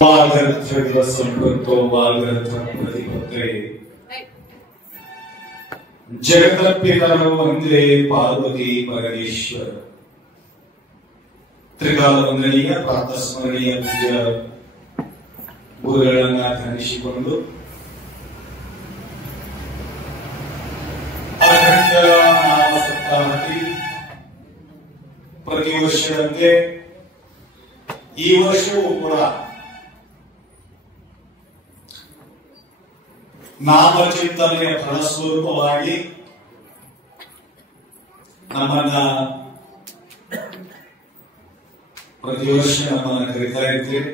ವಾಗರ್ಥ ಸಂಪತ್ತೋ ವಾಗರ್ಥ ಪ್ರತಿಪತ್ತೇ ಜಗತ್ತಪ್ಪಿದರು ಒಂದೇ ಪಾರ್ವತಿ ಪರಮೇಶ್ವರ ತ್ರಿಕಾಲ ವಂದನೀಯ ಪ್ರಾತಸ್ಮರಣೀಯ ಪೂಜಾ ಗುರುಗಳನ್ನ ಧ್ಯಾನಿಸಿಕೊಂಡು ಅಖಂಡ ನಾಮ ಸಪ್ತಾಹಕ್ಕೆ ಪ್ರತಿ ವರ್ಷದಂತೆ ಈ ವರ್ಷವೂ ಕೂಡ ನಾಮಚಿಂತನೆಯ ಫಲಸ್ವರೂಪವಾಗಿ ನಮ್ಮನ್ನ ಪ್ರತಿ ವರ್ಷ ನಮ್ಮನ್ನ ಕರೀತಾ ಇದ್ದೇವೆ.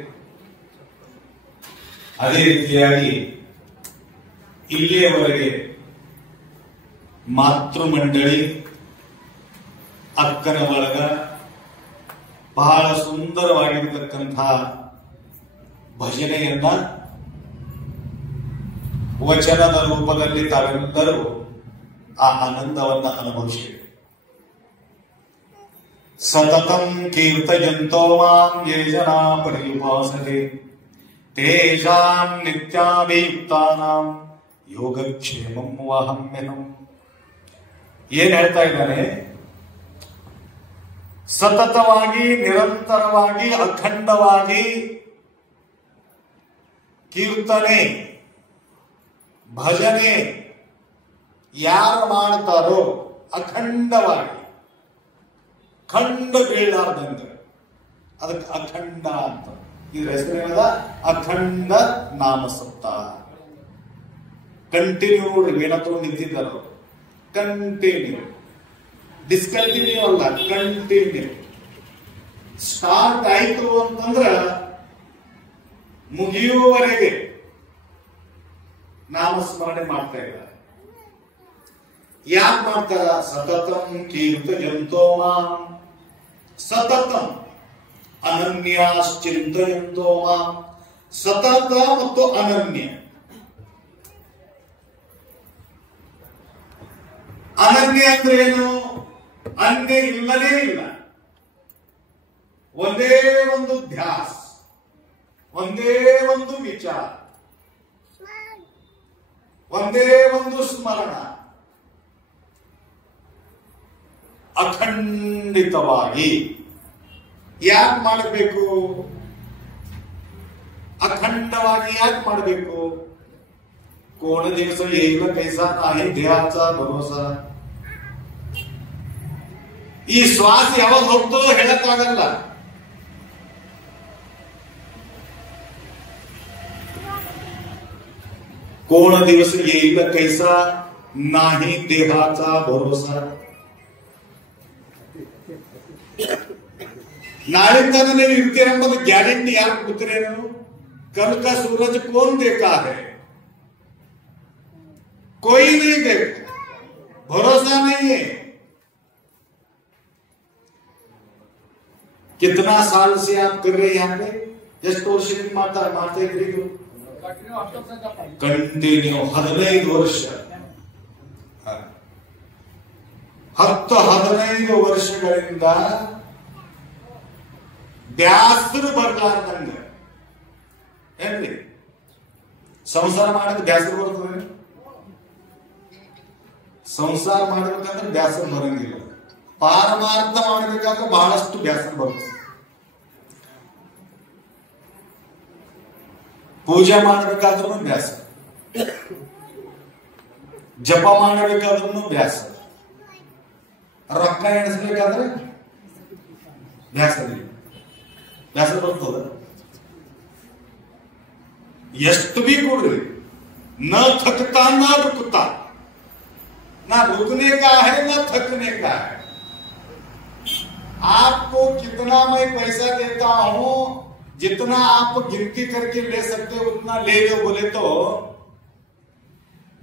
ಅದೇ ರೀತಿಯಾಗಿ ಇಲ್ಲಿಯವರೆಗೆ ಮಾತೃಮಂಡಳಿ ಅಕ್ಕನ ಬಳಗ ಬಹಳ ಸುಂದರವಾಗಿರತಕ್ಕಂತಹ ಭಜನೆಯನ್ನ ವಚನದ ರೂಪದಲ್ಲಿ ತಾವೆಲ್ಲರೂ ಆ ಆನಂದವನ್ನ ಅನುಭವಿಸಿವೆ. ಸತತಂ ಕೀರ್ತಯಂತೋ ಮಾಂ ಯೇ ಜನಾ ಪರ್ಯುಪಾಸತೆ ತೇಷಾಂ ನಿತ್ಯಾಭಿಯುಕ್ತಾನಾಂ ಯೋಗಕ್ಷೇಮಂ ವಹಮ್ಯಹಂ. ಏನ್ ಹೇಳ್ತಾ ಇದ್ದಾನೆ? ಸತತವಾಗಿ, ನಿರಂತರವಾಗಿ, ಅಖಂಡವಾಗಿ ಕೀರ್ತನೆ ಭಜನೆ ಯಾರು ಮಾಡ್ತಾರೋ ಅಖಂಡವಾಗಿ, ಖಂಡ ಬೀಳಾರ್ದಂಗೆ ಅದಕ್ಕೆ ಅಖಂಡ ಅಂತ. ಇದ್ರ ಹೆಸರೇನದ? ಅಖಂಡ ನಾಮ ಸಪ್ತಾಹ. ಕಂಟಿನ್ಯೂ ನೋಡ್ರಿ, ಏನತ್ರ ನಿಂತಿದ್ದಾರ, ಕಂಟಿನ್ಯೂ, ಡಿಸ್ಕಂಟಿನ್ಯೂ ಅಲ್ಲ, ಕಂಟಿನ್ಯೂ. ಸ್ಟಾರ್ಟ್ ಆಯ್ತು ಅಂತಂದ್ರ ಮುಗಿಯುವವರೆಗೆ ನಾಮಸ್ಮರಣೆ ಮಾಡ್ತಾ ಇದ್ದಾರೆ. ಯಾಕೆ ಮಾಡ್ತಾರ? ಸತತಂ ಕೀರ್ತಯಂತೋ ಮಾಂ, ಸತತಂ ಅನನ್ಯಾಶ್ಚಿಂತಯಂತೋ ಮಾಂ. ಸತತ ಮತ್ತು ಅನನ್ಯ. ಅನನ್ಯ ಅಂದ್ರೆ ಏನು? ಅನ್ಯ ಇಲ್ಲದೇ ಇಲ್ಲ, ಒಂದೇ ಒಂದು ಧ್ಯಾಸ, ಒಂದೇ ಒಂದು ವಿಚಾರ, ಒಂದೇ ಒಂದು ಸ್ಮರಣ, ಅಖಂಡಿತವಾಗಿ. ಯಾಕೆ ಮಾಡಬೇಕು? ಅಖಂಡವಾಗಿ ಯಾಕೆ ಮಾಡಬೇಕು? ಕೋಣ ದಿವಸ ಏಲ ಕೈಸಾ ನಾಹಿ ದೇಹಾಚ ಭರೋಸ. ಈ ಶ್ವಾಸ ಯಾವಾಗ ಹೋಗ್ತದೋ ಹೇಳಕ್ಕಾಗಲ್ಲ. ಕೋಣ ದಿವಸ ಏಲ ಕೈಸಾ ನಾಹಿ ದೇಹಾಚ ಭರೋಸ. ನಾಳಿಂದ ನೀವು ಇರ್ತೀರೆಂಬುದು ಗ್ಯಾರಂಟಿ ಯಾರು ಗೊತ್ತಿರೇನು? ಕಲ್ ಕಾ ಸೂರಜ್ ಕೋನ್ देखा है? कोई नहीं देखा, भरोसा नहीं है. कितना साल से आप कर रहे हैं यहाँ पे? ಎಷ್ಟು ವರ್ಷದಿಂದ ಮಾಡ್ತಾ ಇದ್ರಿ? ಕಂಟಿನ್ಯೂ 15 ವರ್ಷ, 10-15 ವರ್ಷಗಳಿಂದ ಬ್ಯಾಸರು ಬರ್ಲಾರ್ದಂಗ. ಏನ್ರಿ ಸಂಸಾರ ಮಾಡೋದು ಬ್ಯಾಸರು ಬರ್ತದೆ? ಸಂಸಾರ ಮಾಡಬೇಕಂದ್ರೆ ಬ್ಯಾಸರ ಬರಂಗಿಲ್ಲ. ಪಾರಮಾರ್ಥ ಮಾಡಬೇಕಾದ್ರೆ ಬಹಳಷ್ಟು ಬ್ಯಾಸರ ಬರ್ತದೆ. ಪೂಜೆ ಮಾಡಬೇಕಾದ್ರೂ ಬ್ಯಾಸರ, ಜಪ ಮಾಡಬೇಕಾದ್ರೂ ಬ್ಯಾಸರ, ರೊಕ್ಕ ಎಣಿಸ್ಬೇಕಾದ್ರೆ ಬ್ಯಾಸರ ಬ್ಯಾಸರ ಬರ್ತದ. ಎಷ್ಟು ಬಿ ಕೊಡ್ರಿ, ನ ಥಕ್ತಾ ನ ರುಕ್ತಾ. ना रुकने का है ना थकने का है. आपको कितना मैं पैसा देता हूं, जितना आप गिनती करके ले सकते हो उतना ले लो बोले तो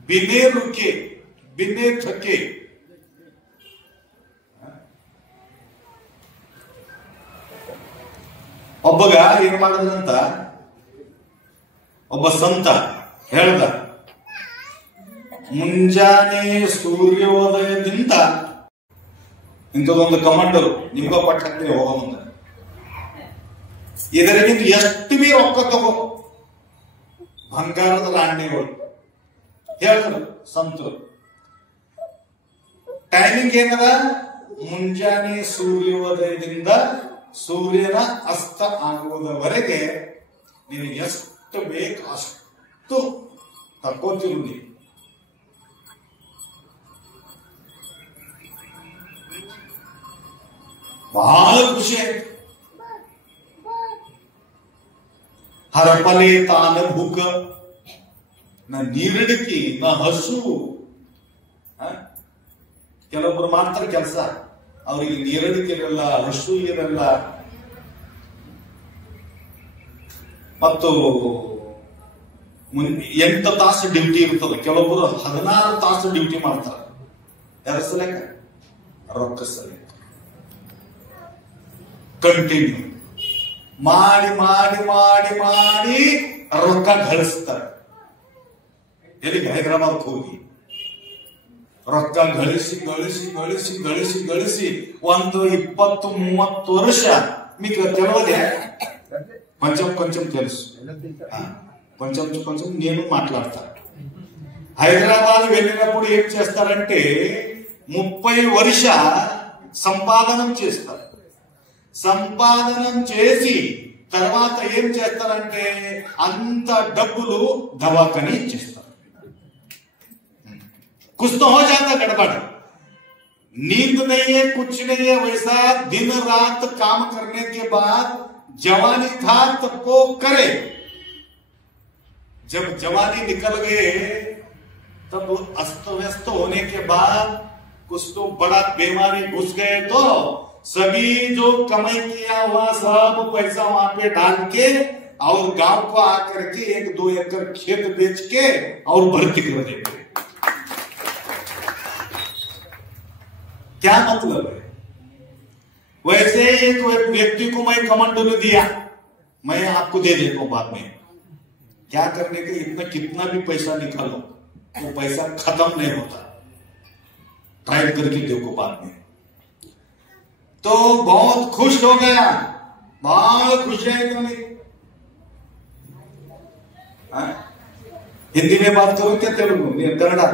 बिने रुके बिने थके. ಒಬ್ಬಗ ಏನ್ ಮಾಡಿದಂತ ಒಬ್ಬ ಸಂತ ಹೇಳ್ದ, ಮುಂಜಾನೆ ಸೂರ್ಯೋದಯದಿಂದ ಇಂಥದೊಂದು ಕಮಾಂಡರು ನಿಮ್ಗ ಪಟ್ಟ ಹಾಕ್ತೀನಿ ಹೋಗೋ ಮುಂದೆ. ಇದರಿಂದ ಎಷ್ಟು ಬಿ ರೊಕ್ಕ ತಗೋ, ಬಂಗಾರದ ನಾಣ್ಯಗಳು ಹೇಳಿದ್ರು ಸಂತರು. ಟೈಮಿಂಗ್ ಏನದ? ಮುಂಜಾನೆ ಸೂರ್ಯೋದಯದಿಂದ ಸೂರ್ಯನ ಅಸ್ತ ಆಗುವುದವರೆಗೆ ನಿನಗೆ ಎಷ್ಟು ಬೇಕು ಅಷ್ಟು ತಕ್ಕೋತಿರು. ನೀವು ಬಹಳ ಖುಷಿ ಆಯ್ತು. ಹರಪಲೆ ತಾನ ಭೂಕ, ನ ನೀರಿಡಕಿ, ನ ಹಸು. ಕೆಲವೊಬ್ರು ಮಾಡ್ತಾರೆ ಕೆಲಸ, ಅವರಿಗೆ ನೀರಿಡಕ್ಕೆ ಇರಲ್ಲ, ಹಸು ಇರಲ್ಲ, ಮತ್ತು 8 ತಾಸು ಡ್ಯೂಟಿ ಇರ್ತದೆ. ಕೆಲವೊಬ್ರು 16 ತಾಸು ಡ್ಯೂಟಿ ಮಾಡ್ತಾರೆ. ಯಾರ ಸಲಕ? ರೊಕ್ಕ ಸಲಕ. ಕಂಟಿನ್ಯೂ ಮಾಡಿ ಮಾಡಿ ಮಾಡಿ ಮಾಡಿ ರೊಕ್ಕ ಗಳಿಸ್ತಾರೆ. ಎಲ್ಲಿಗೆ? ಹೈದರಾಬಾದ್ ಹೋಗಿ ರೊಕ್ಕ ಗಳಿಸಿ ಗಳಿಸಿ ಗಳಿಸಿ ಗಳಿಸಿ ಗಳಿಸಿ ಒಂದು 20-30 ವರ್ಷ మీకు తెలియదే. కొంచెం కొంచెం తెలుసు, కొంచెం కొంచెం నేను మాట్లాడతా. హైదరాబాద్ వెళ్ళినప్పుడు ఏం చేస్తారంటే 30 ವರ್ಷ సంపాదనం చేస్తారు. సంపాదనం చేసి తర్వాత ఏం చేస్తారంటే అంత డబ్బులు దవాఖానే ఇచ్చేస్తారు. कुछ तो हो जाता गड़बड़, नींद नहीं है, कुछ नहीं है वैसा. दिन रात काम करने के बाद जवानी था तब को करे, जब जवानी निकल गए तब अस्त व्यस्त होने के बाद कुछ तो बड़ा बीमारी घुस गए, तो सभी जो कमाई किया हुआ सब पैसा वहां पे डाल के और गांव को आकर के 1-2 एकड़ खेत बेच के और भर्ती कर देते. क्या मतलब है? वैसे एक व्यक्ति को मैं कमांडो दिया, मैं आपको दे देता हूं बाद में. क्या करने के? इतना कितना भी पैसा निकालो वो पैसा खत्म नहीं होता. ट्राई करके देखो बाद में. तो बहुत खुश हो गया, बहुत खुश है. हिंदी में बात करो क्या तेलुगु? कन्नड़?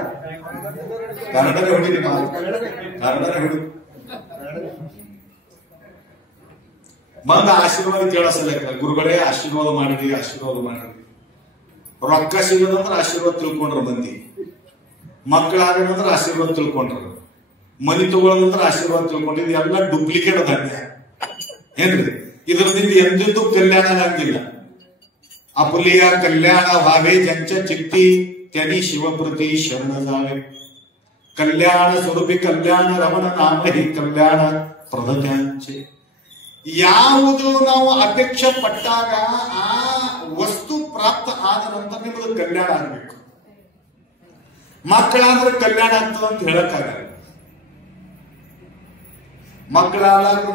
ಕನ್ನಡನೇ ಹೊಡಿರಿ, ಕನ್ನಡನೇ ಹೊಡಿ. ಬಂದ ಆಶೀರ್ವಾದ ಕೇಳಿಸಲೇಕ, ಗುರುಗಳೇ ಆಶೀರ್ವಾದ ಮಾಡಿದ್ರಿ, ಆಶೀರ್ವಾದ ಮಾಡಿದ್ರಿ. ರೊಕ್ಕ ಸಿಗೋದಂದ್ರೆ ಆಶೀರ್ವಾದ ತಿಳ್ಕೊಂಡ್ರ ಮಂದಿ, ಮಕ್ಕಳಾಗದಂದ್ರೆ ಆಶೀರ್ವಾದ ತಿಳ್ಕೊಂಡ್ರ, ಮನಿ ತಗೊಳ್ಳೋದಂದ್ರೆ ಆಶೀರ್ವಾದ ತಿಳ್ಕೊಂಡಿದ್ದು. ಎಲ್ಲ ಡೂಪ್ಲಿಕೇಟ್ ಅದಾಗ್ಯ ಏನ್ರಿ? ಇದರಿಂದ ಎಂದೆಂದೂ ಕಲ್ಯಾಣ ಆಗಂಗಿಲ್ಲ. ಅಪುಲಿಯ ಕಲ್ಯಾಣ ಭಾವೆ ಜಂಚ ಚಿತ್ತಿ त्यानी शिवप्रती शरण जावे. कल्याण स्वरूपी कल्याण रमण नाम ही कल्याण ಪ್ರದತ್ಯಾಂಚೆ. ಯಾವುದು ನಾವು ಅಪೇಕ್ಷೆ ಪಟ್ಟಾಗ ಆ ವಸ್ತು ಪ್ರಾಪ್ತ ಆದ ನಂತರ ನಿಮಗೆ ಕಲ್ಯಾಣ ಆಗಬೇಕು. ಮಕ್ಕಳಾದ್ರೆ ಕಲ್ಯಾಣ ಆಗ್ತದೆ ಅಂತ ಹೇಳಕ್ಕಾಗಲ್ಲ. ಮಕ್ಕಳಾದಾಗ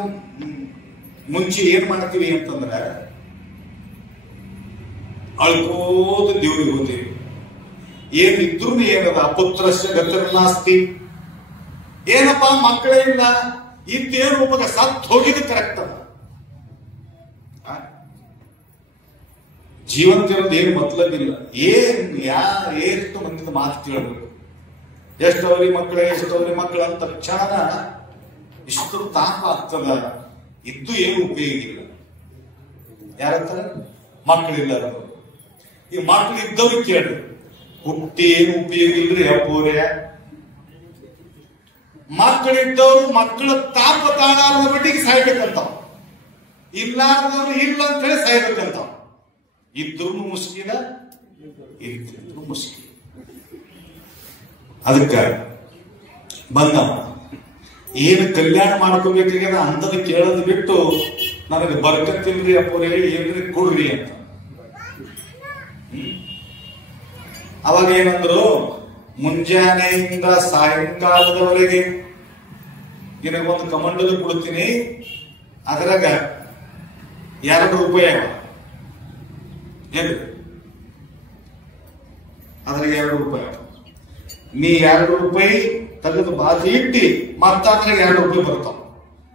ಮುಂಚೆ ಏನ್ ಮಾಡ್ತೀವಿ ಅಂತಂದ್ರೆ ಅಳ್ಕೋದ ದೇವ್ರಿಗೆ ಹೋಗ್ತೀವಿ. ಏನಿದ್ರು ಏನದ ಪುತ್ರಸ್ಯ ಗತಿರ್ನಾಸ್ತಿ. ಏನಪ್ಪಾ ಮಕ್ಕಳೇ ಇಲ್ಲ, ಇದ್ದೇನು ಒಬ್ಬಗ ಸತ್ ಹೋಗಿದ್ದು ಕರೆಕ್ಟ್ ಅದ. ಜೀವಂತ ಇರೋದು ಏನು ಮತ್ಲಬಿಲ್ಲ. ಎಷ್ಟು ಮಂದಿದ ಮಾತು ಕೇಳಬೇಕು. ಎಷ್ಟವರಿ ಮಕ್ಕಳೇ, ಎಷ್ಟವರಿ ಮಕ್ಕಳು ಅಂತ ತಕ್ಷಣ ಇಷ್ಟು ತಾಪ ಆಗ್ತದ. ಇದ್ದು ಏನು ಉಪಯೋಗ ಇಲ್ಲ. ಯಾರಂತಾರೆ? ಮಕ್ಕಳಿಲ್ಲ. ಈ ಮಕ್ಕಳು ಇದ್ದವ್ರಿಗೆ ಕೇಳಿ, ಹುಟ್ಟಿ ಏನು ಉಪಯೋಗ ಇಲ್ರಿ ಅಪ್ಪೋರೆ. ಮಕ್ಕಳಿದ್ದವ್ರು ಮಕ್ಕಳ ತಾಪ ತಾಣಾರದ ಮಟ್ಟಿಗೆ ಸಾಯ್ಬೇಕಂತಾವ, ಇಲ್ಲಾರ್ದವ್ರು ಇಲ್ಲ ಅಂತ ಹೇಳಿ ಸಾಯ್ಬೇಕಂತಾವ. ಇದ್ರೂ ಮುಸ್ಕಿಲ, ಇದ್ರೂ ಮುಸ್ಕಿಲ. ಅದಕ್ಕೆ ಬಂದವ ಏನು ಕಲ್ಯಾಣ ಮಾಡ್ಕೋಬೇಕಾಗ್ಯದ ಅಂತದ ಕೇಳೋದು ಬಿಟ್ಟು ನನಗೆ ಬರ್ಕತ್ತಿಲ್ರಿ ಅಪ್ಪೋರೆ, ಏನ್ರಿ ಕೊಡ್ರಿ ಅಂತ. ಅವಾಗ ಏನಂದ್ರು, ಮುಂಜಾನೆಯಿಂದ ಸಾಯಂಕಾಲದವರೆಗೆ ನಿನಗೊಂದು ಕಮಂಡಲು ಕೊಡ್ತೀನಿ, ಅದರಾಗ 2 ರೂಪಾಯಿ ಏನು, ಅದ್ರಾಗ 2 ರೂಪಾಯಿ. ನೀ 2 ರೂಪಾಯಿ ತೆಗೆದು ಬಾಜು ಇಟ್ಟಿ ಮತ್ತ ಅದ್ರಾಗ 2 ರೂಪಾಯಿ ಬರ್ತಾವ,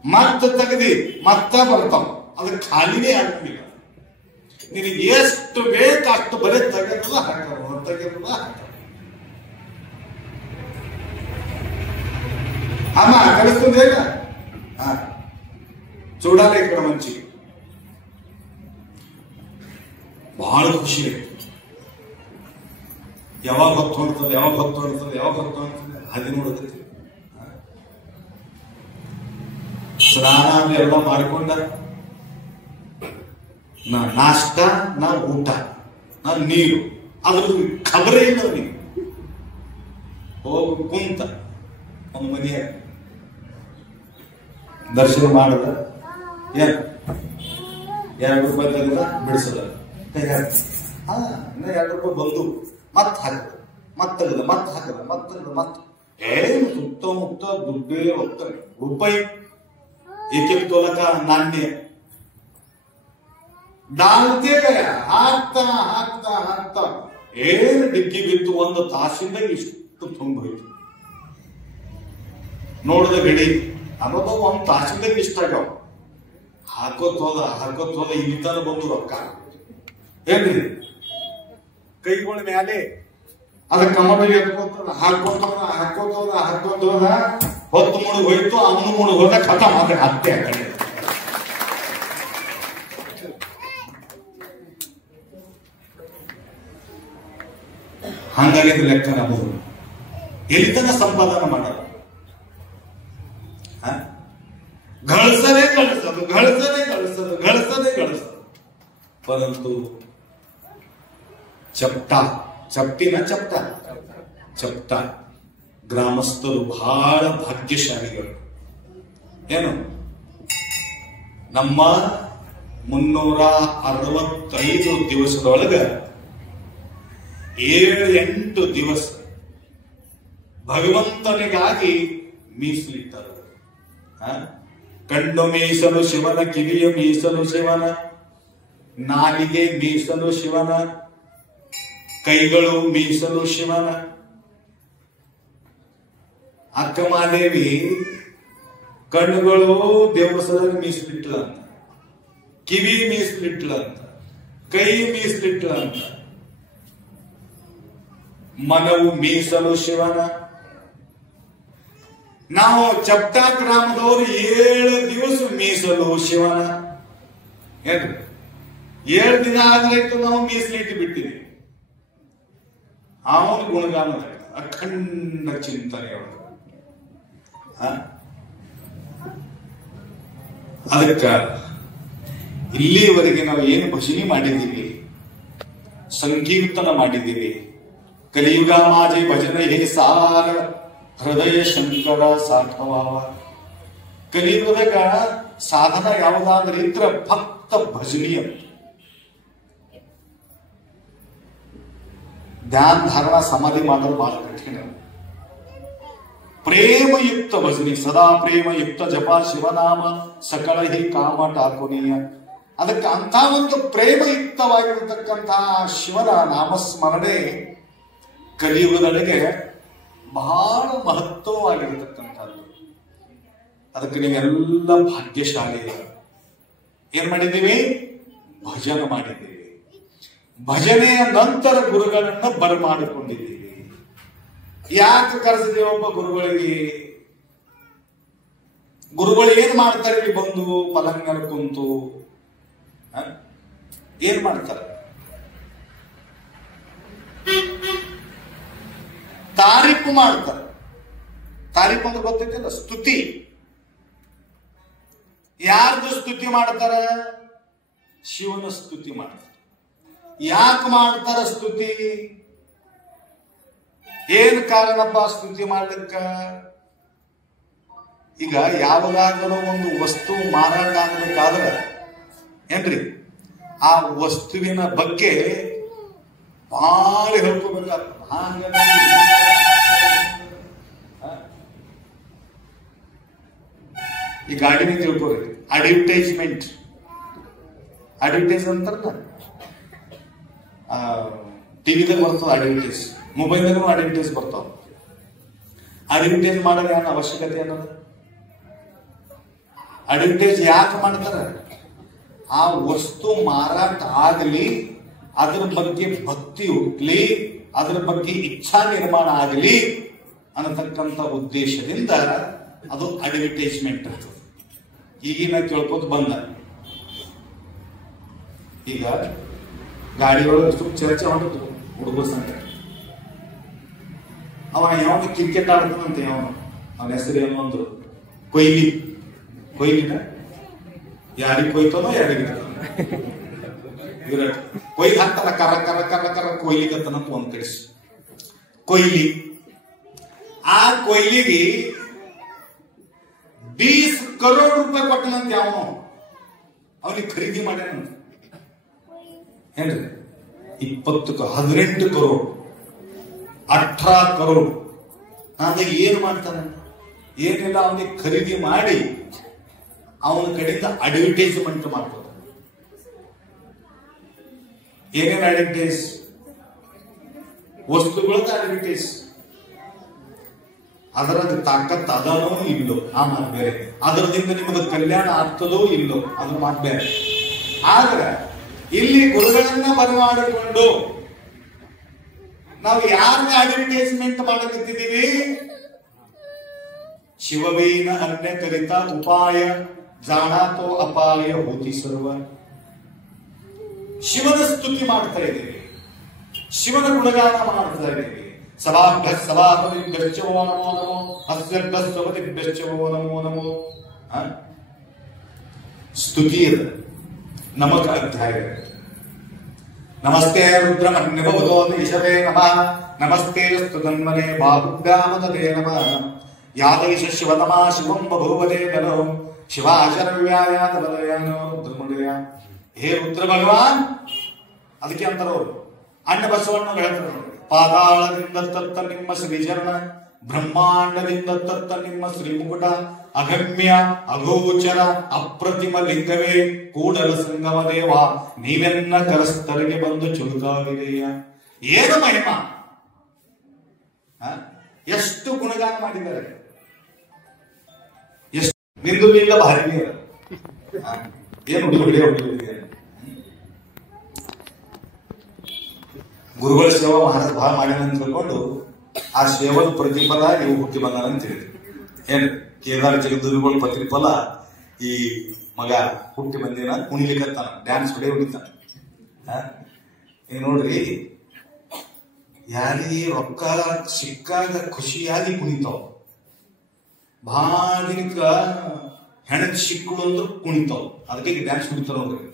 ಮತ್ತ ತೆಗದಿ ಮತ್ತ ಬರ್ತಾವ. ಅದು ಖಾಲಿನೇ ಆಗಂಗಿಲ್ಲ. ನಿನಗೆ ಎಷ್ಟು ಬೇಕು ಅಷ್ಟು ಬರೀ ತೆಗೆದ ಹಾಕೋದು ತೆಗೆದ ಹಾಕೋದು. ಅಮ್ಮ ಕಲಿಸ್ತಂದೇಗ చూడాలి ఇక్కడ మంచి ಬಹಳ ಖುಷಿ ಆಯ್ತು. ಯಾವಾಗ ಹೊತ್ತು ಹೊಡ್ತದೆ ಯಾವಾಗ ಹೊತ್ತು ಹೊಡ್ತದೆ ಯಾವಾಗ ಹೊತ್ತು ಹೊಡ್ತದೆ ಹಾಗೆ ನೋಡೋದಕ್ಕೆ ಸ್ನಾನ ಎಲ್ಲ ಮಾಡಿಕೊಂಡ ನಾ ನಾಷ್ಟ ನಾ ಊಟ ನಾ ನೀರು ಅದ್ರದ್ದು ಖಬರೇ ಇಲ್ಲ ನೀವು ಹೋಗಿ ಕುಂತ ಒಂದು ಮನೆಯ ದರ್ಶನ ಮಾಡದ ₹2 ತೆಗೆದ ಬಿಡಿಸದ ₹2 ಬಂದು ಮತ್ ಹಾಕದ ಮತ್ ತೆಗೆದ ಮತ್ ಹಾಕದ ಮತ್ ತೆಗೆದ ಮತ್ ಏನು ಸುತ್ತಮುತ್ತ ದುಡ್ಡೇ ಹೋಗ್ತಾರೆ. ರೂಪಾಯಿ ಏಕೆ ತೋಲಕ ನಾಣ್ಯ ಡಾಲ್ತೇ ಹಾಕ್ತಾ ಹಾಕ್ತಾ ಹಾಕ್ತಾ ಏನು ಡಿಕ್ಕಿ ಬಿತ್ತು. ಒಂದು ತಾಸಿಂದ ಇಷ್ಟು ತುಂಬ ಹೋಯ್ತು. ನೋಡಿದ ಗಡಿ ಅನ್ನೋದು ಒಂದು ತಾಸಿಂದ ಇಷ್ಟ ಆಗ್ಯಾವ. ಹಾಕೋತ್ ಹೋದ ಇಲ್ಲಿ ತನ ಬಂದು ರೊಕ್ಕ ಏನ್ರಿ ಕೈಗಳ ಮ್ಯಾಲೆ ಅದ ಕಮಲ ಎತ್ಕೋತ ಹಾಕೋತ ಹೋದ ಹೊತ್ತು ಮುಳುಗ್ ಹೋಯ್ತು. ಅವನು ಮುಳುಗ್ ಹೋದ ಕಥ ಮಾತ್ರ ಹತ್ತೆ ಹಂಗಾಗಿದ್ದು ಲೆಕ್ಕ ನಮ್ಮದು. ಎಲ್ಲಿ ತನ ಸಂಪಾದನೆ ಮಾಡೋದು ಗಳಿಸದೇ ಗಳಿಸೋದು ಪರಂತು ಚಪ್ಟ ಗ್ರಾಮಸ್ಥರು ಬಹಳ ಭಾಗ್ಯಶಾಲಿಗಳು. ಏನು ನಮ್ಮ 365 ದಿವಸದೊಳಗ 7-8 ದಿವಸ ಭಗವಂತನಿಗಾಗಿ ಮೀಸಲಿಟ್ಟಾರ. ಕಣ್ಣು ಮೀಸಲು ಶಿವನ, ಕಿವಿಯ ಮೀಸಲು ಶಿವನ, ನಾಲಿಗೆ ಮೀಸಲು ಶಿವನ, ಕೈಗಳು ಮೀಸಲು ಶಿವನ. ಅಕ್ಕಮಾದೇವಿ ಕಣ್ಣುಗಳು ದೇವಸ್ಥಾನದಾಗ ಮೀಸಲಿಟ್ಲ ಅಂತ, ಕಿವಿ ಮೀಸಲಿಟ್ಲ ಅಂತ, ಕೈ ಮೀಸಲಿಟ್ಲ ಅಂತ, ಮನವು ಮೀಸಲು ಶಿವನ. ನಾವು ಚಪ್ಟಾ ಗ್ರಾಮದವರು 7 ದಿವಸ ಮೀಸಲು ಶಿವನ. ಏನು 7 ದಿನ ಆದ್ರಾಯ್ತು ನಾವು ಮೀಸಲಿಟ್ಟು ಬಿಟ್ಟಿವಿ. ಅವನು ಗುಣಗಾನ ಅಖಂಡ ಚಿಂತನೆ ಅದಕ್ಕ ಇಲ್ಲಿವರೆಗೆ ನಾವು ಏನು ಭಜನೆ ಮಾಡಿದ್ದೀವಿ, ಸಂಕೀರ್ತನ ಮಾಡಿದ್ದೀವಿ. ಕಲಿಯುಗ ಮಾಜಿ ಭಜನೆ ಹೇ ಸಾರ ಹೃದಯ ಶಂಕರ ಸಾಧವಾವ. ಕಲಿಯುಗದಾಗ ಸಾಧನ ಯಾವುದಾದ್ರೆ ಇದ್ರ ಭಕ್ತ ಭಜನೀಯ ಧ್ಯಾನ ಧಾರಣ ಸಮಾಧಿ ಮಾಡೋದು ಬಹಳ ಕಠಿಣ. ಪ್ರೇಮಯುಕ್ತ ಭಜನೆ, ಸದಾ ಪ್ರೇಮಯುಕ್ತ ಜಪ ಶಿವನಾಮ ಸಕಲ ಹಿ ಕಾಮ ಠಾಕುನೀಯ. ಅದಕ್ಕೆ ಅಂತ ಒಂದು ಪ್ರೇಮಯುಕ್ತವಾಗಿರತಕ್ಕಂತಹ ಶಿವನ ನಾಮಸ್ಮರಣೆ ಕಲಿಯುಗದೊಳಗೆ ಬಹಳ ಮಹತ್ವವಾಗಿರತಕ್ಕಂಥದ್ದು. ಅದಕ್ಕೆ ನೀವೆಲ್ಲ ಭಾಗ್ಯಶಾಲಿ. ಏನ್ ಮಾಡಿದ್ದೀವಿ? ಭಜನೆ ಮಾಡಿದ್ದೀವಿ. ಭಜನೆಯ ನಂತರ ಗುರುಗಳನ್ನ ಬರಮಾಡಿಕೊಂಡಿದ್ದೀವಿ. ಯಾಕೆ ಕರೆಸಿದೇವೆ ಒಬ್ಬ ಗುರುಗಳಿಗೆ? ಗುರುಗಳು ಏನ್ ಮಾಡ್ತಾರೆ? ಇಲ್ಲಿ ಬಂದು ಪಲಂಗನ ಕುಂತು ಏನ್ ಮಾಡ್ತಾರೆ? ತಾರೀಫು ಮಾಡ್ತಾರೆ. ತಾರೀಫ್ ಅಂದ್ರೆ ಗೊತ್ತೈತಿಲ್ಲ, ಸ್ತುತಿ. ಯಾರ್ದು ಸ್ತುತಿ ಮಾಡ್ತಾರ? ಶಿವನ ಸ್ತುತಿ ಮಾಡ್ತಾರೆ. ಯಾಕೆ ಮಾಡ್ತಾರ ಸ್ತುತಿ? ಏನ್ ಕಾರಣಪ್ಪ ಸ್ತುತಿ ಮಾಡ್ಲಿಕ್ಕ? ಈಗ ಯಾವಾಗಾದರೂ ಒಂದು ವಸ್ತು ಮಾರಾಟ ಆಗ್ಬೇಕಾದ್ರೆ ಏನ್ರಿ ಆ ವಸ್ತುವಿನ ಬಗ್ಗೆ ಬಹಳ ಹೇಳ್ಕೋಬೇಕಾಗ್ತದೆ. ಈ ಗಾಡಿನ ತಿಳ್ಕೊರಿ. ಅಡ್ವರ್ಟೈಸ್ಮೆಂಟ್ ಅಂತಾರಲ್ಲ, ಟಿವಿದಾಗ ಬರ್ತದ ಅಡ್ವರ್ಟೈಸ್, ಮೊಬೈಲ್ದಾಗೂ ಅಡ್ವರ್ಟೈಸ್ ಬರ್ತಾವ. ಅಡ್ವರ್ಟೈಸ್ ಮಾಡೋದು ಏನು ಅವಶ್ಯಕತೆ ಅನ್ನೋದು? ಅಡ್ವರ್ಟೈಸ್ ಯಾಕೆ ಮಾಡ್ತಾರ? ಆ ವಸ್ತು ಮಾರಾಟ ಆಗಲಿ, ಅದರ ಬಗ್ಗೆ ಭಕ್ತಿ ಹುಟ್ಟಲಿ, ಅದರ ಬಗ್ಗೆ ಇಚ್ಛಾ ನಿರ್ಮಾಣ ಆಗಲಿ ಅನ್ನತಕ್ಕಂಥ ಉದ್ದೇಶದಿಂದ ಅದು ಅಡ್ವರ್ಟೈಸ್ಮೆಂಟ್ ಇರ್ತದೆ. ಈಗಿನ ಕೇಳ್ಕೊತ ಬಂದ, ಈಗ ಗಾಡಿಯೊಳಗೆ ಸ್ವಲ್ಪ ಚರ್ಚೆ ಹೊಂಟು ಹುಡುಗರ ಸಂಘ. ಅವ ಯಾವನು ಕ್ರಿಕೆಟ್ ಆಡ್ತಾನಂತೆ, ಅವನ ಹೆಸರು ಏನು ಅಂದ್ರು, ಕೊಹ್ಲಿನ ಯಾರಿಗೆ ಕೊಯ್ತಾನೋ ಯಾರಿಗೆ ವಿರಾಟ್ ಕೊಹ್ಲಿ ಹಾಕ್ತಾನ, ಕರ ಕರ ಕರ ಕರ ಕೊಹ್ಲಿ ಕತ್ತನಂತ ಒಂದ್ ಕಳಿಸಿ ಕೊಹ್ಲಿ. ಆ ಕೊಹ್ಲಿಗೆ 20 ಕರೋಡ್ ರೂಪಾಯಿ ಕೊಟ್ಟನಂತೆ ಅವನು, ಅವನಿಗೆ ಖರೀದಿ ಮಾಡ್ಯಾನಂತ. ಏನ್ರಿ 18 ಕರೋಡ್ 18 ಕರೋಡ್. ನಾನು ಏನ್ ಮಾಡ್ತಾನೆ, ಏನಿಲ್ಲ, ಅವನಿಗೆ ಖರೀದಿ ಮಾಡಿ ಅವನ ಕಡೆಯಿಂದ ಅಡ್ವರ್ಟೈಸ್ಮೆಂಟ್ ಮಾಡ್ಕೋದ. ಏನೇನು ಅಡ್ವರ್ಟೈಸ್? ವಸ್ತುಗಳದ ಅಡ್ವರ್ಟೈಸ್. ಅದರದ ತಾಕತ್ ಅದನೋ ಇಲ್ಲೋ ಆ ಮಾತು ಬೇರೆ, ಅದರದಿಂದ ನಿಮಗೆ ಕಲ್ಯಾಣ ಆಗ್ತದೋ ಇಲ್ಲೋ ಅದ್ರ ಮಾತು ಬೇರೆ. ಆದ್ರೆ ಇಲ್ಲಿ ಗುರುಗಳನ್ನ ಬರಮಾಡಿಕೊಂಡು ನಾವು ಯಾರನ್ನ ಅಡ್ವರ್ಟೈಸ್ಮೆಂಟ್ ಮಾಡಕತ್ತಿದ್ದೀವಿ? ಶಿವವೇನ ಅನ್ಯ ಕಲಿತ ಉಪಾಯ ಜಾಣಾತೋ ಅಪಾಯ ಹೋತಿ ಸರ್ವ. ಶಿವನ ಸ್ತುತಿ ಮಾಡ್ತಾ ಇದ್ದೀವಿ, ಶಿವನ ಗುಣಗಾನ ಮಾಡ್ತಾ ಇದ್ದೀವಿ. ಸಭಾಪತಿಭ್ಯಶ್ಚೋ ನಮೋ ನಮೋ, ಅಸ್ಯಭ್ಯಸ್ವಪತಿಭ್ಯಶ್ಚೋ ನಮೋ ನಮೋ. ಸ್ತುತಿ ನಮಕ ಅಧ್ಯಾಯ. ನಮಸ್ತೆ ರುದ್ರಮನ್ಯಭವತೋ ಈಶವೇ ನಮಃ, ನಮಸ್ತೆ ಸ್ತುತನ್ಮನೆ ಬಾಹುಭ್ಯಾಮತೇ ನಮಃ. ಯಾದೈಶ ಶಿವತಮಾ ಶಿವಂ ಬಭೂವದೇ ಗಲೋ, ಶಿವಾಶರವ್ಯಾಯಾತ ಬಲಯಾನೋ ರುದ್ರಮುಡಿಯ. ಹೇ ರುದ್ರ ಭಗವಾನ್, ಅದಕ್ಕೆ ಅಂತಾರವರು ಅಣ್ಣ ಬಸವಣ್ಣ ಹೇಳ್ತಾರೆ, ಪಾತಾಳದಿಂದ ತತ್ತ ನಿಮ್ಮ ಶ್ರೀಚರಣ, ಬ್ರಹ್ಮಾಂಡದಿಂದ ತತ್ತ ನಿಮ್ಮ ಶ್ರೀಮುಕುಟ, ಅಗಮ್ಯ ಅಗೋಚರ ಅಪ್ರತಿಮ ಲಿಂಗವೇ ಕೂಡಲ ಸಂಗಮ ದೇವ, ನೀವೆನ್ನ ಕರಸ್ಥರಿಗೆ ಬಂದು ಚುರುಕಾಗಿದೆಯ. ಏನು ಮಹಿಮ, ಎಷ್ಟು ಗುಣಗಾನ ಮಾಡಿದ್ದಾರೆ, ಎಷ್ಟು ನಿಂದು ಇಲ್ಲ ಭಾರಿ ಏನು ಹುಡುಗ. ಗುರುಗಳ ಸೇವಾ ಮಹಾರಾಜ್ ಬಹಳ ಮಾಡ್ಯಾನ ಅಂತ ತಿಳ್ಕೊಂಡು ಆ ಸೇವದ ಪ್ರತಿಫಲ ಇವು ಹುಟ್ಟಿ ಬಂದಾನ ಅಂತ ಹೇಳಿದ್ರು. ಏನ್ ಕೇದಾರ ಜಗದ್ಗುರುಗಳ ಪ್ರತಿಫಲ ಈ ಮಗ ಹುಟ್ಟಿ ಬಂದಿನ ಕುಣಿಲಿಕ್ಕತ್ತಾನ, ಡ್ಯಾನ್ಸ್ ಹೊಡಿತಾನ. ನೋಡ್ರಿ, ಯಾರಿಗೆ ರೊಕ್ಕ ಸಿಕ್ಕಾಗ ಖುಷಿಯಾಗಿ ಕುಣಿತಾವ, ಭಾಳ ಹೆಣಕ್ ಸಿಕ್ಕಳು ಅಂದ್ರೆ ಕುಣಿತಾವ, ಅದಕ್ಕೆ ಡ್ಯಾನ್ಸ್ ಕುಣಿತಾರ ನೋಡ್ರಿ.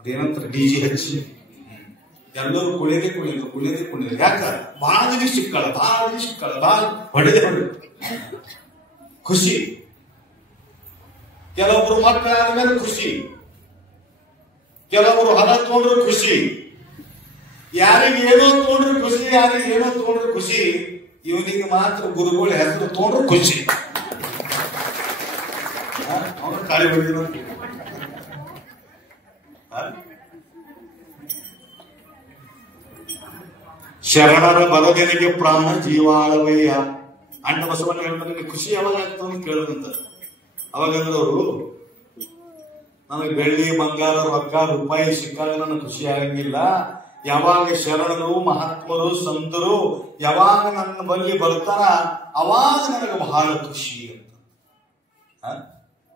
ಅದೇನಂತ ಡಿಜಿ ಹಚ್ಚಿ ಎಲ್ಲರೂ ಕುಣಿಯೋದು. ಯಾಕ? ಬಹಳ ಜನ ಸಿಕ್ಕಳ, ಬಹಳ ಹೊಡೆದೆ ಖುಷಿ. ಕೆಲವೊಬ್ರು ಮಕ್ಕಳಾದ ಮೇಲೆ ಖುಷಿ, ಕೆಲವೊಬ್ರು ಹೊಲ ತಗೊಂಡ್ರು ಖುಷಿ, ಯಾರಿಗೆ ಏನೋ ತಗೊಂಡ್ರು ಖುಷಿ, ಯಾರಿಗೆ ಏನೋ ತಗೊಂಡ್ರು ಖುಷಿ. ಇವನಿಗೆ ಮಾತ್ರ ಗುರುಗಳ ಹೆಸರು ತಗೊಂಡ್ರು ಖುಷಿ. ಅವನು ಕಾಳಿ ಹೊಡೆದಿರೋ ಶರಣರ ಬಲಗನಿಗೆ ಪ್ರಾಣ ಜೀವಾಳವಯ್ಯ. ಅಣ್ಣ ಬಸವಣ್ಣ ಹೇಳಿದ್ರೆ ಖುಷಿ ಯಾವಾಗ ಆಗ್ತದೆ ಕೇಳದಂತ. ಅವಾಗಂದ್ರವರು, ನನಗೆ ಬೆಳ್ಳಿ ಬಂಗಾರ ರೊಕ್ಕ ರೂಪಾಯಿ ಸಿಕ್ಕಾಗ ನನಗೆ ಖುಷಿ ಆಗಂಗಿಲ್ಲ, ಯಾವಾಗ ಶರಣರು ಮಹಾತ್ಮರು ಸಂತರು ಯಾವಾಗ ನನ್ನ ಬಳಿ ಬರ್ತಾರ ಅವಾಗ ನನಗೆ ಬಹಳ ಖುಷಿ ಅಂತ.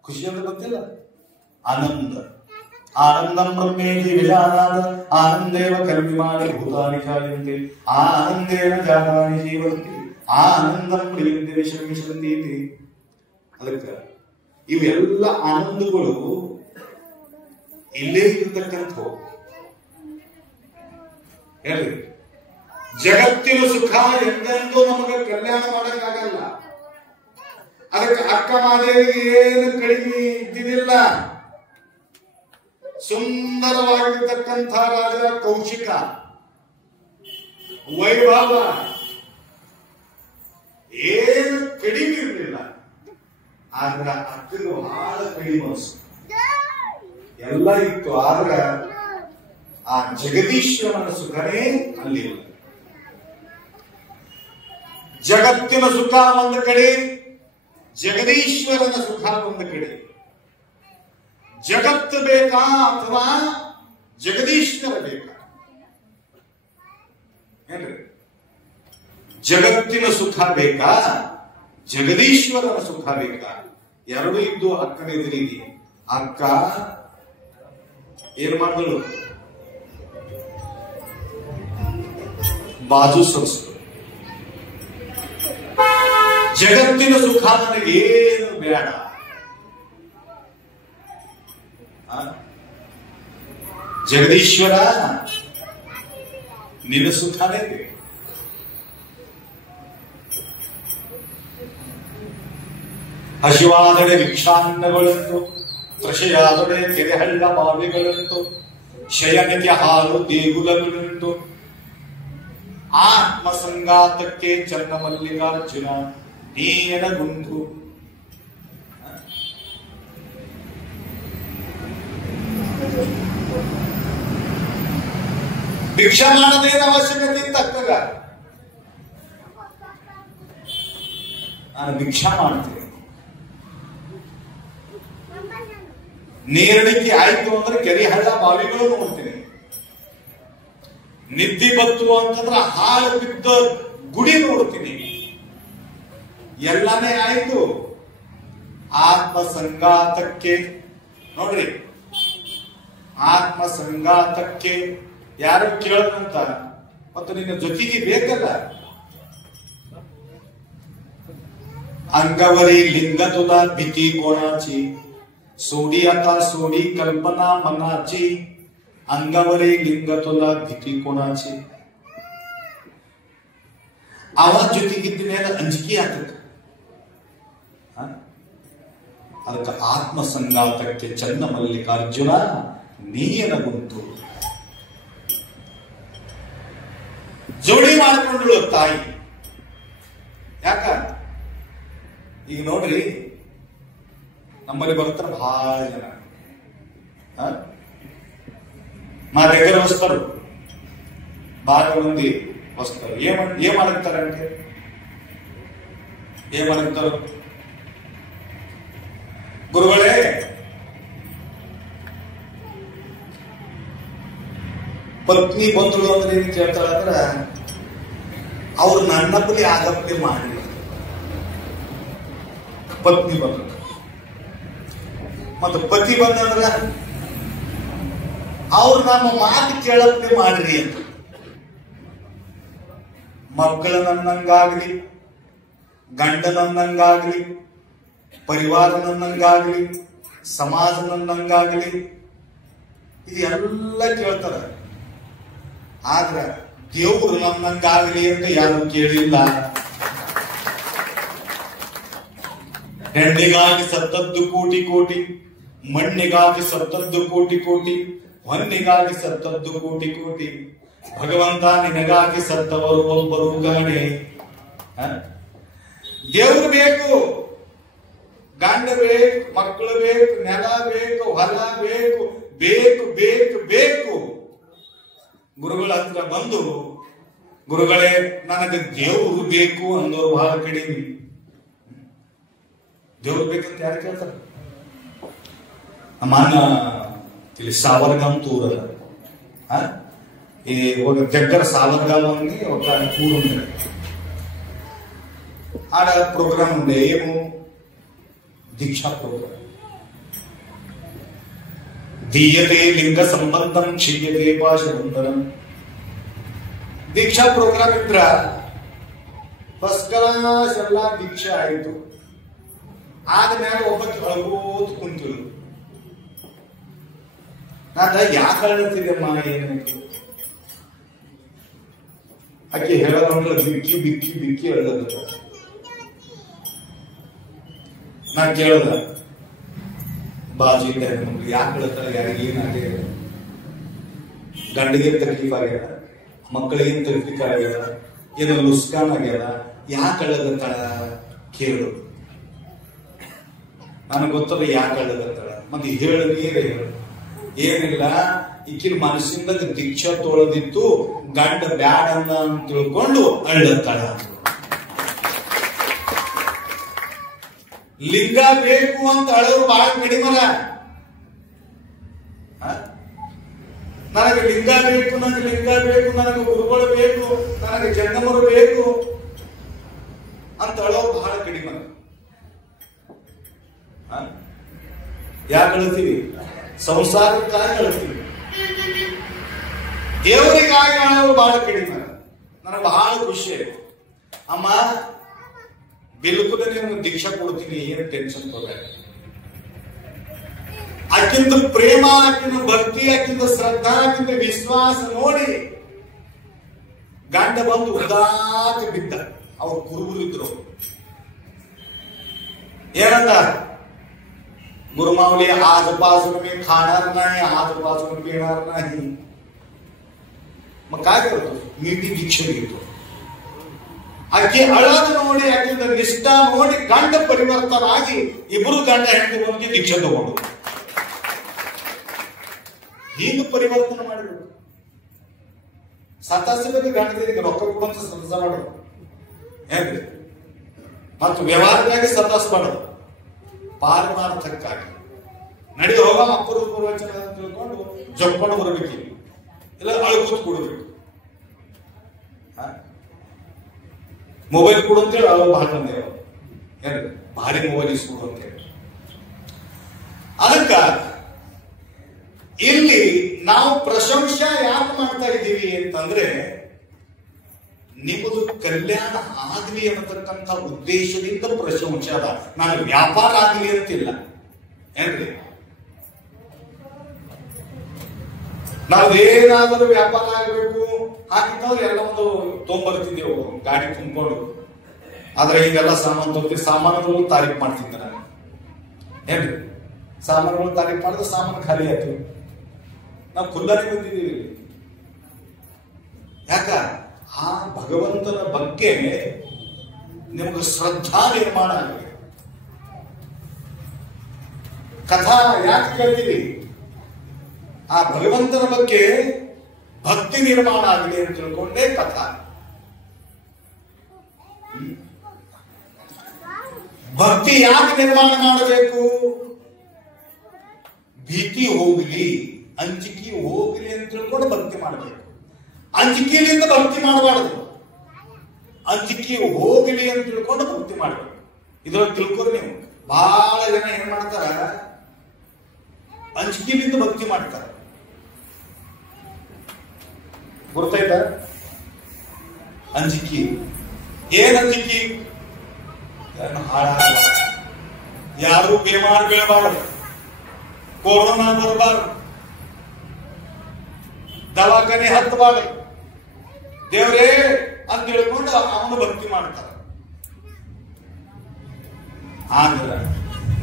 ಖುಷಿ ಅಂತ ಗೊತ್ತಿಲ್ಲ, ಆನಂದ. ಆನಂದಂ ಬ್ರಹ್ಮೇತಿ ವಿಜಾನಾದ ಆನಂದೇವ ಕರ್ಮಿ ಮಾಡಿ ಭೂತಾನಿ ಕಾಲಿಂತೆ ಆನಂದೇನ ಜಾತಾನಿ ಜೀವಂತಿ ಆನಂದಂ ಪ್ರಿಯಂತೆ ವಿಷಮಿಷಂತಿ. ಅದಕ್ಕೆ ಇವೆಲ್ಲ ಆನಂದಗಳು ಇಲ್ಲೇ ಇರತಕ್ಕಂಥ ಹೇಳಿ. ಜಗತ್ತಿನ ಸುಖ ಎಂದೆಂದೂ ನಮಗೆ ಕಲ್ಯಾಣ ಮಾಡಕ್ಕಾಗಲ್ಲ. ಅದಕ್ಕೆ ಅಕ್ಕ ಮಾದೇವಿಗೆ ಏನು ಕಡಿಮೆ ಇದ್ದಿದ್ದಿಲ್ಲ. ಸುಂದರವಾಗಿರ್ತಕ್ಕಂಥ ರಾಜ ಕೌಶಿಕ, ವೈಭವ ಏನು ಕಡಿಮೆ ಇರಲಿಲ್ಲ. ಆದ್ರೆ ಅಕ್ಕಗೆ ಬಹಳ ಕಡಿಮೆ ಮನಸ್ಸು ಎಲ್ಲ ಇತ್ತು. ಆದ್ರೆ ಆ ಜಗದೀಶ್ವರನ ಸುಖನೇ ಅಲ್ಲಿ. ಜಗತ್ತಿನ ಸುಖ ಒಂದು ಕಡೆ, ಜಗದೀಶ್ವರನ ಸುಖ ಒಂದು ಕಡೆ. ಜಗತ್ತು ಬೇಕಾ ಅಥವಾ ಜಗದೀಶ್ವರ ಬೇಕಾ? ಏನ್ರಿ, ಜಗತ್ತಿನ ಸುಖ ಬೇಕಾ ಜಗದೀಶ್ವರನ ಸುಖ ಬೇಕಾ? ಎರಡು ಇದ್ದು ಅಕ್ಕನ ಎದುರಿಗೆ ಅಕ್ಕ ಏನ್ ಮಾಡಿದಳು? ಬಾಜು ಸರಿಸಿದಳು. ಜಗತ್ತಿನ ಸುಖ ನನಗೇನು ಬೇಡ, ಜಗದೀಶ್ವರ ನಿನ್ನ ಸುಖನೇ ಬೇಕು. ಹಸಿವಾದಡೆ ಭಿಕ್ಷಾನ್ನಗಳುಂಟು, ತೃಷೆಯಾದೊಡೆ ಕೆರೆಹಳ್ಳ ಬಾವಿಗಳುಂಟು, ಶಯನಕ್ಕೆ ಹಾಲು ದೇಗುಲಗಳುಂಟು. ಆತ್ಮ ಸಂಗಾತಕ್ಕೆ ಚನ್ನಮಲ್ಲಿಕಾರ್ಜುನ ನೀನಗುಂಟು. ಭಿಕ್ಷಾ ಮಾಡದೇನು ಅವಶ್ಯಕತೆ ಇತ್ತು ಅಕ್ಕಗ? ನಾನು ಭಿಕ್ಷಾ ಮಾಡ್ತೀನಿ. ನೀರಡಿಕೆ ಆಯ್ತು ಅಂದ್ರೆ ಕೆರೆ ಹಳ್ಳ ಬಾವಿಗಳು ನೋಡ್ತೀನಿ. ನಿದ್ದೆ ಬತ್ತು ಅಂತಂದ್ರೆ ಹಾಳು ಬಿದ್ದ ಗುಡಿ ನೋಡ್ತೀನಿ. ಎಲ್ಲಾನೇ ಆಯ್ತು. ಆತ್ಮ ಸಂಗಾತಕ್ಕೆ ನೋಡ್ರಿ, ಆತ್ಮ ಸಂಗಾತಕ್ಕೆ ಯಾರು ಕೇಳದಂತ ಮತ್ತು ನಿನ್ನ ಜೊತೆಗೆ ಬೇಕಲ್ಲ. अंगावरी लिंग तुला भीती कोणाची, सोडी आता सोडी कल्पना मनाची. अंगावरी लिंग तुला भीती कोणाची. आवाज ಜೊತೆಗಿದ್ದ ಮೇಲೆ ಅಂಜಿಕೆ ಆಗ್ತದೆ. ಅದಕ್ಕೆ ಆತ್ಮ ಸಂಗಾತಕ್ಕೆ ಚನ್ನಮಲ್ಲಿಕಾರ್ಜುನ ನೀನಗುಂಟು. ಜೋಡಿ ಮಾಡಿಕೊಂಡಳು ತಾಯಿ. ಯಾಕ ಈಗ ನೋಡ್ರಿ, ನಮ್ಮಲ್ಲಿ ಬರ್ತಾರ ಬಹಳ ಜನ, మా దగ్గర వస్తారు బాగా మంది వస్తారు. ఏమడుగుతారంటే ఏమడుగుతారు? ಗುರುಗಳೇ, ಪತ್ನಿ ಬಂದ್ರು ಅಂದ್ರೆ ಏನ್ ಕೇಳ್ತಾರಂದ್ರ, ಅವ್ರು ನನ್ನಪ್ಪಲಿ ಆಗಪ್ಪಲಿ ಮಾಡಿ. ಪತ್ನಿ ಬಂದ್ರು ಮತ್ತು ಪತಿ ಬಂದಂದ್ರ ಅವ್ರು ನಮ್ಮ ಮಾತು ಕೇಳಪ್ಪಲಿ ಮಾಡ್ರಿ ಅಂತ. ಮಕ್ಕಳು ನನ್ನಂಗಾಗ್ಲಿ, ಗಂಡ ನನ್ನಂಗಾಗ್ಲಿ, ಪರಿವಾರ ನನ್ನಂಗಾಗ್ಲಿ, ಸಮಾಜ ನನ್ನಂಗಾಗ್ಲಿ, ಇದು ಎಲ್ಲ ಕೇಳ್ತಾರ. ಆದ್ರ ದೇವ್ರು ನನ್ನಂಗಾಗ್ಲಿ ಅಂತ ಯಾರು ಕೇಳಿಲ್ಲ. ಹೆಣ್ಣಿಗಾಗಿ ಸತ್ತದ್ದು ಕೋಟಿ ಕೋಟಿ, ಮಣ್ಣಿಗಾಗಿ ಸತ್ತದ್ದು ಕೋಟಿ ಕೋಟಿ, ಹೊನ್ನಿಗಾಗಿ ಸತ್ತದ್ದು ಕೋಟಿ ಕೋಟಿ. ಭಗವಂತ ನಿನಗಾಗಿ ಸತ್ತವರು ಒಬ್ಬರು ಗಣೆ. ದೇವ್ರು ಬೇಕು, ಗಂಡ ಬೇಕು, ಮಕ್ಕಳು ಬೇಕು, ನೆಲ ಬೇಕು, ಹೊಲ ಬೇಕು, ಬೇಕು ಬೇಕು ಬೇಕು. ಗುರುಗಳ ಹತ್ರ ಬಂದು, ಗುರುಗಳೇ ನನಗೆ ದೇವ್ರು ಬೇಕು ಅಂದವರು ಬಹಳ ಕಡಿಮೆ. ದೇವ್ರು ಬೇಕಂತ ಯಾರು ಕೇಳ್ತಾರೆ? ಮಾನ್ಯ ಇಲ್ಲಿ ಸಾವರ್ಗಾಂತೂರ ఒక దగ్గర సావర్గాలోని ఒక ఊరు ఉంది. ఆడ ప్రోగ్రామ్ ఉండే, ఏమో దీక్షా ప్రోగ్రామ్. దీయతే లింగ సంబంధం క్షీయతే భాషబంధనం. ದೀಕ್ಷಾ ಪ್ರೋಗ್ರಾಮ್ ಇದ್ರ ಫಸ್ಟ್ ಕ್ಲಾಸ್ ಎಲ್ಲ ದೀಕ್ಷಾ ಆಯ್ತು. ಆದ್ಮೇಲೆ ಒಬ್ಬಕ್ಕೆ ಅಳಗೋತ್ ಕುಂತಿರು. ನಾದ ಯಾಕೆ ಅಳತಿದೆಮ್ಮ, ಏನಾಯ್ತು? ಆಕೆ ಹೇಳೋಣ ಬಿಕ್ಕಿ ಬಿಕ್ಕಿ ಬಿಕ್ಕಿ ಅಳ್ಳದ. ನಾ ಕೇಳ್ದ, ಬಾಜಿ ಯಾಕೆ ಹೇಳ್ತಾರೆ, ಯಾರಿಗೆ ಏನಾಗ್ಯದ? ಗಂಡಿಗೆ ತಕ್ಲೀಫ್ ಆಗ್ಯದ, ಮಕ್ಕಳಿಗೆ ತಕ್ಲೀಫ್ ಆಗ್ಯದ, ಏನೋ ಲುಸ್ಕಾನ್ ಆಗ್ಯದ, ಯಾಕೆ ಅಳ್ಳದತ್ತಾಳ ಕೇಳು. ನನಗೆ ಗೊತ್ತದ ಯಾಕೆ ಅಳ್ಳದತ್ತಾಳ. ಮತ್ತೆ ಹೇಳು, ನೀರೇ ಹೇಳು. ಏನಿಲ್ಲ, ಈಕಿನ ಮನಸ್ಸಿಂದ ದೀಕ್ಷಾ ತೊಳೆದಿತ್ತು, ಗಂಡ ಬ್ಯಾಡ ಅಂತ ತಿಳ್ಕೊಂಡು ಅಳ್ಳತ್ತಾಳ. ಲಿಂಗ ಬೇಕು ಅಂತ ಅಳೋರು ಬಹಳ ಕಡಿಮಲ್ಲ. ನನಗೆ ಲಿಂಗ ಬೇಕು, ನನಗೆ ಲಿಂಗ ಬೇಕು, ನನಗೆ ಗುರುಗಳು ಬೇಕು, ನನಗೆ ಜಂಗಮರು ಬೇಕು ಅಂತ ಹೇಳೋರು ಬಹಳ ಕಡಿಮೆ. ಯಾಕೆ ಹೇಳ್ತೀವಿ? ಸಂಸಾರಕ್ಕಾಗಿ ಹೇಳ್ತೀವಿ. ದೇವರಿಗಾಗಿ ಹೇಳೋರು ಬಹಳ ಕಡಿಮೆ. ನನಗೆ ಬಹಳ ಖುಷಿ ಆಯ್ತು. ಅಮ್ಮ ಬಿಲ್ಕುಲ್ ನಿಮ್ಗೆ ದೀಕ್ಷಾ ಕೊಡ್ತೀನಿ, ಏನು ಟೆನ್ಷನ್ ತಗೋಬೇಡ. ಆಕಿಂದ ಪ್ರೇಮ, ಆಕಿನ ಭಕ್ತಿ, ಆಕಿಂದ ಶ್ರದ್ಧಾ, ಆಕಿಂದ ವಿಶ್ವಾಸ ನೋಡಿ ಗಂಡ ಬಂದು ಉದಾಕ ಬಿದ್ದ. ಅವ್ರು ಕುರುಬರು ಇದ್ರು. ಏನಂದ? गुरुमावली आज बाजून मी खाणार नाही, आज बाजून पिणार नाही. मग काय करतो? मी ती दीक्षा घेतो. ಆಕೆ ಅಳೋದು ನೋಡಿ, ಆಕೆಯಿಂದ ನಿಷ್ಠಾ ನೋಡಿ ಗಂಡ ಪರಿವರ್ತನ ಆಗಿ ಇಬ್ಬರು ಗಂಡ ಹೆಂಡತಿ ಬಂದು ದೀಕ್ಷೆ ತಗೊಂಡು ಹೀಗೆ ಪರಿವರ್ತನೆ ಮಾಡಿದ್ರು. ಸತಾಸಿಗೆ ಗಂಡದಿಗೆ ರೊಕ್ಕ ಕೊಡುವಂತ ಸದಸ್ಯ ಮಾಡೋದು ಹೇಗ್ರಿ? ಮತ್ತು ವ್ಯವಹಾರವಾಗಿ ಸತಾಸ್ಬಾರ್ದು, ಪಾರಮಾರ್ಥಕ್ಕಾಗಿ ನಡಿ ಹೋಗ ಅಪ್ಪರು ಪೂರ್ವಚನ ಅಂತ ತಿಳ್ಕೊಂಡು ಜಪ್ಕೊಂಡು ಬರಬೇಕು, ಇಲ್ಲ ಅಳ್ಕೂತ್ ಕೊಡಬೇಕು. ಮೊಬೈಲ್ ಕೊಡು ಅಂತೇಳಿ ಅವ ಭಾಳ ಬಂದೇವ, ಏನ್ ಭಾರಿ ಮೊಬೈಲ್ ಇಸ್ಕೊಡು ಅಂತೇಳಿ. ಅದಕ್ಕ ಇಲ್ಲಿ ನಾವು ಪ್ರಶಂಸೆ ಯಾಕೆ ಮಾಡ್ತಾ ಇದ್ದೀವಿ ಅಂತಂದ್ರೆ, ನಿಮ್ಮದು ಕಲ್ಯಾಣ ಆಗ್ಲಿ ಅನ್ನತಕ್ಕಂಥ ಉದ್ದೇಶದಿಂದ ಪ್ರಶಂಸೆ ಅದ. ನಾನು ವ್ಯಾಪಾರ ಆಗ್ಲಿ ಅಂತಿಲ್ಲ ಏನ್ರಿ. ನಾವೇನಾದರೂ ವ್ಯಾಪಾರ ಆಗಬೇಕು ಹಾಕಿದ್ರೆ ಎಲ್ಲ ಒಂದು ತೊಗೊಂಬರ್ತಿದ್ದೆವು ಗಾಡಿ ತುಂಬಿಕೊಂಡು. ಆದ್ರೆ ಈಗೆಲ್ಲ ಸಾಮಾನು ತಗೋತೀವಿ, ಸಾಮಾನುಗಳು ತಾರೀಫ್ ಮಾಡ್ತಿದ್ದೆ ನಾನು ಏನ್ರಿ. ಸಾಮಾನುಗಳು ತಾರೀಫ್ ಮಾಡಿದ್ರೆ ಸಾಮಾನು ಖಾಲಿ ಆಯ್ತು. ನಾವು ಖುಲ್ಲಾರಿ ಬಂದಿದ್ದೀವಿ. ಯಾಕ? ಆ ಭಗವಂತನ ಬಗ್ಗೆ ನಿಮಗೆ ಶ್ರದ್ಧಾ ನಿರ್ಮಾಣ ಆಗಿದೆ. ಕಥಾ ಯಾಕೆ ಕೇಳ್ತೀವಿ? ಆ ಭಗವಂತನ ಬಗ್ಗೆ ಭಕ್ತಿ ನಿರ್ಮಾಣ ಆಗಿದೆ ಅಂತ ತಿಳ್ಕೊಂಡೇ ಕಥಾ. ಭಕ್ತಿ ಯಾಕೆ ನಿರ್ಮಾಣ ಮಾಡಬೇಕು? ಭೀತಿ ಹೋಗಲಿ, ಅಂಜಿಕೆ ಹೋಗಲಿ ಅಂತ ತಿಳ್ಕೊಂಡು ಭಕ್ತಿ ಮಾಡಬೇಕು. ಅಂಜಿಕೆಯಿಂದ ಭಕ್ತಿ ಮಾಡಬಾರದು, ಅಂಜಿಕೆ ಹೋಗಲಿ ಅಂತ ತಿಳ್ಕೊಂಡು ಭಕ್ತಿ ಮಾಡಬೇಕು. ಇದ್ರೊಳಗೆ ತಿಳ್ಕೊರಿ ನೀವು. ಬಹಳ ಜನ ಏನ್ ಮಾಡ್ತಾರ, ಅಂಜಿಕೆಯಿಂದ ಭಕ್ತಿ ಮಾಡ್ತಾರ. ಗೊತ್ತಾಯ್ತ? ಅಂಜಿಕೆ ಏನ್ ಅಂಜಿಕೆ? ಹಾಳಾಗ ಯಾರು ಬೇಮಾರ್ ಬೀಳಬಾರದು, ಕೊರೋನಾ ಬರಬಾರದು, ದವಾಖಾನೆ ಹತ್ತಬಾರದು, ದೇವರೇ ಅಂತ ಹೇಳ್ಕೊಂಡು ಅವನು ಭಕ್ತಿ ಮಾಡ್ತಾರ. ಆದ್ರೆ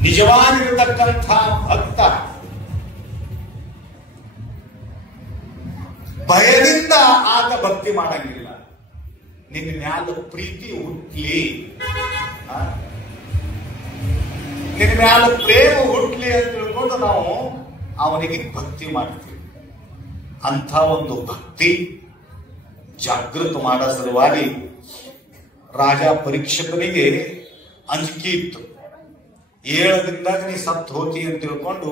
ನಿಜವಾಗಿರತಕ್ಕಂಥ ಭಕ್ತ ಭಯದಿಂದ ಆತ ಭಕ್ತಿ ಮಾಡಂಗಿಲ್ಲ. ನಿನ್ನ ಮ್ಯಾಲ ಪ್ರೀತಿ ಹುಟ್ಲಿ, ನಿನ್ನ ಮ್ಯಾಲ ಪ್ರೇಮ ಹುಟ್ಲಿ ಅಂತ ತಿಳ್ಕೊಂಡು ನಾವು ಅವನಿಗೆ ಭಕ್ತಿ ಮಾಡ್ತೀವಿ. ಅಂಥ ಒಂದು ಭಕ್ತಿ ಜಾಗೃತ ಮಾಡೋ ಸಲುವಾಗಿ ರಾಜ ಪರೀಕ್ಷಕನಿಗೆ ಅಂಜಿಕೆ ಇತ್ತು. 7 ದಿನದಾಗ ನೀ ಸತ್ತು ಹೋತಿ ಅಂತ ತಿಳ್ಕೊಂಡು,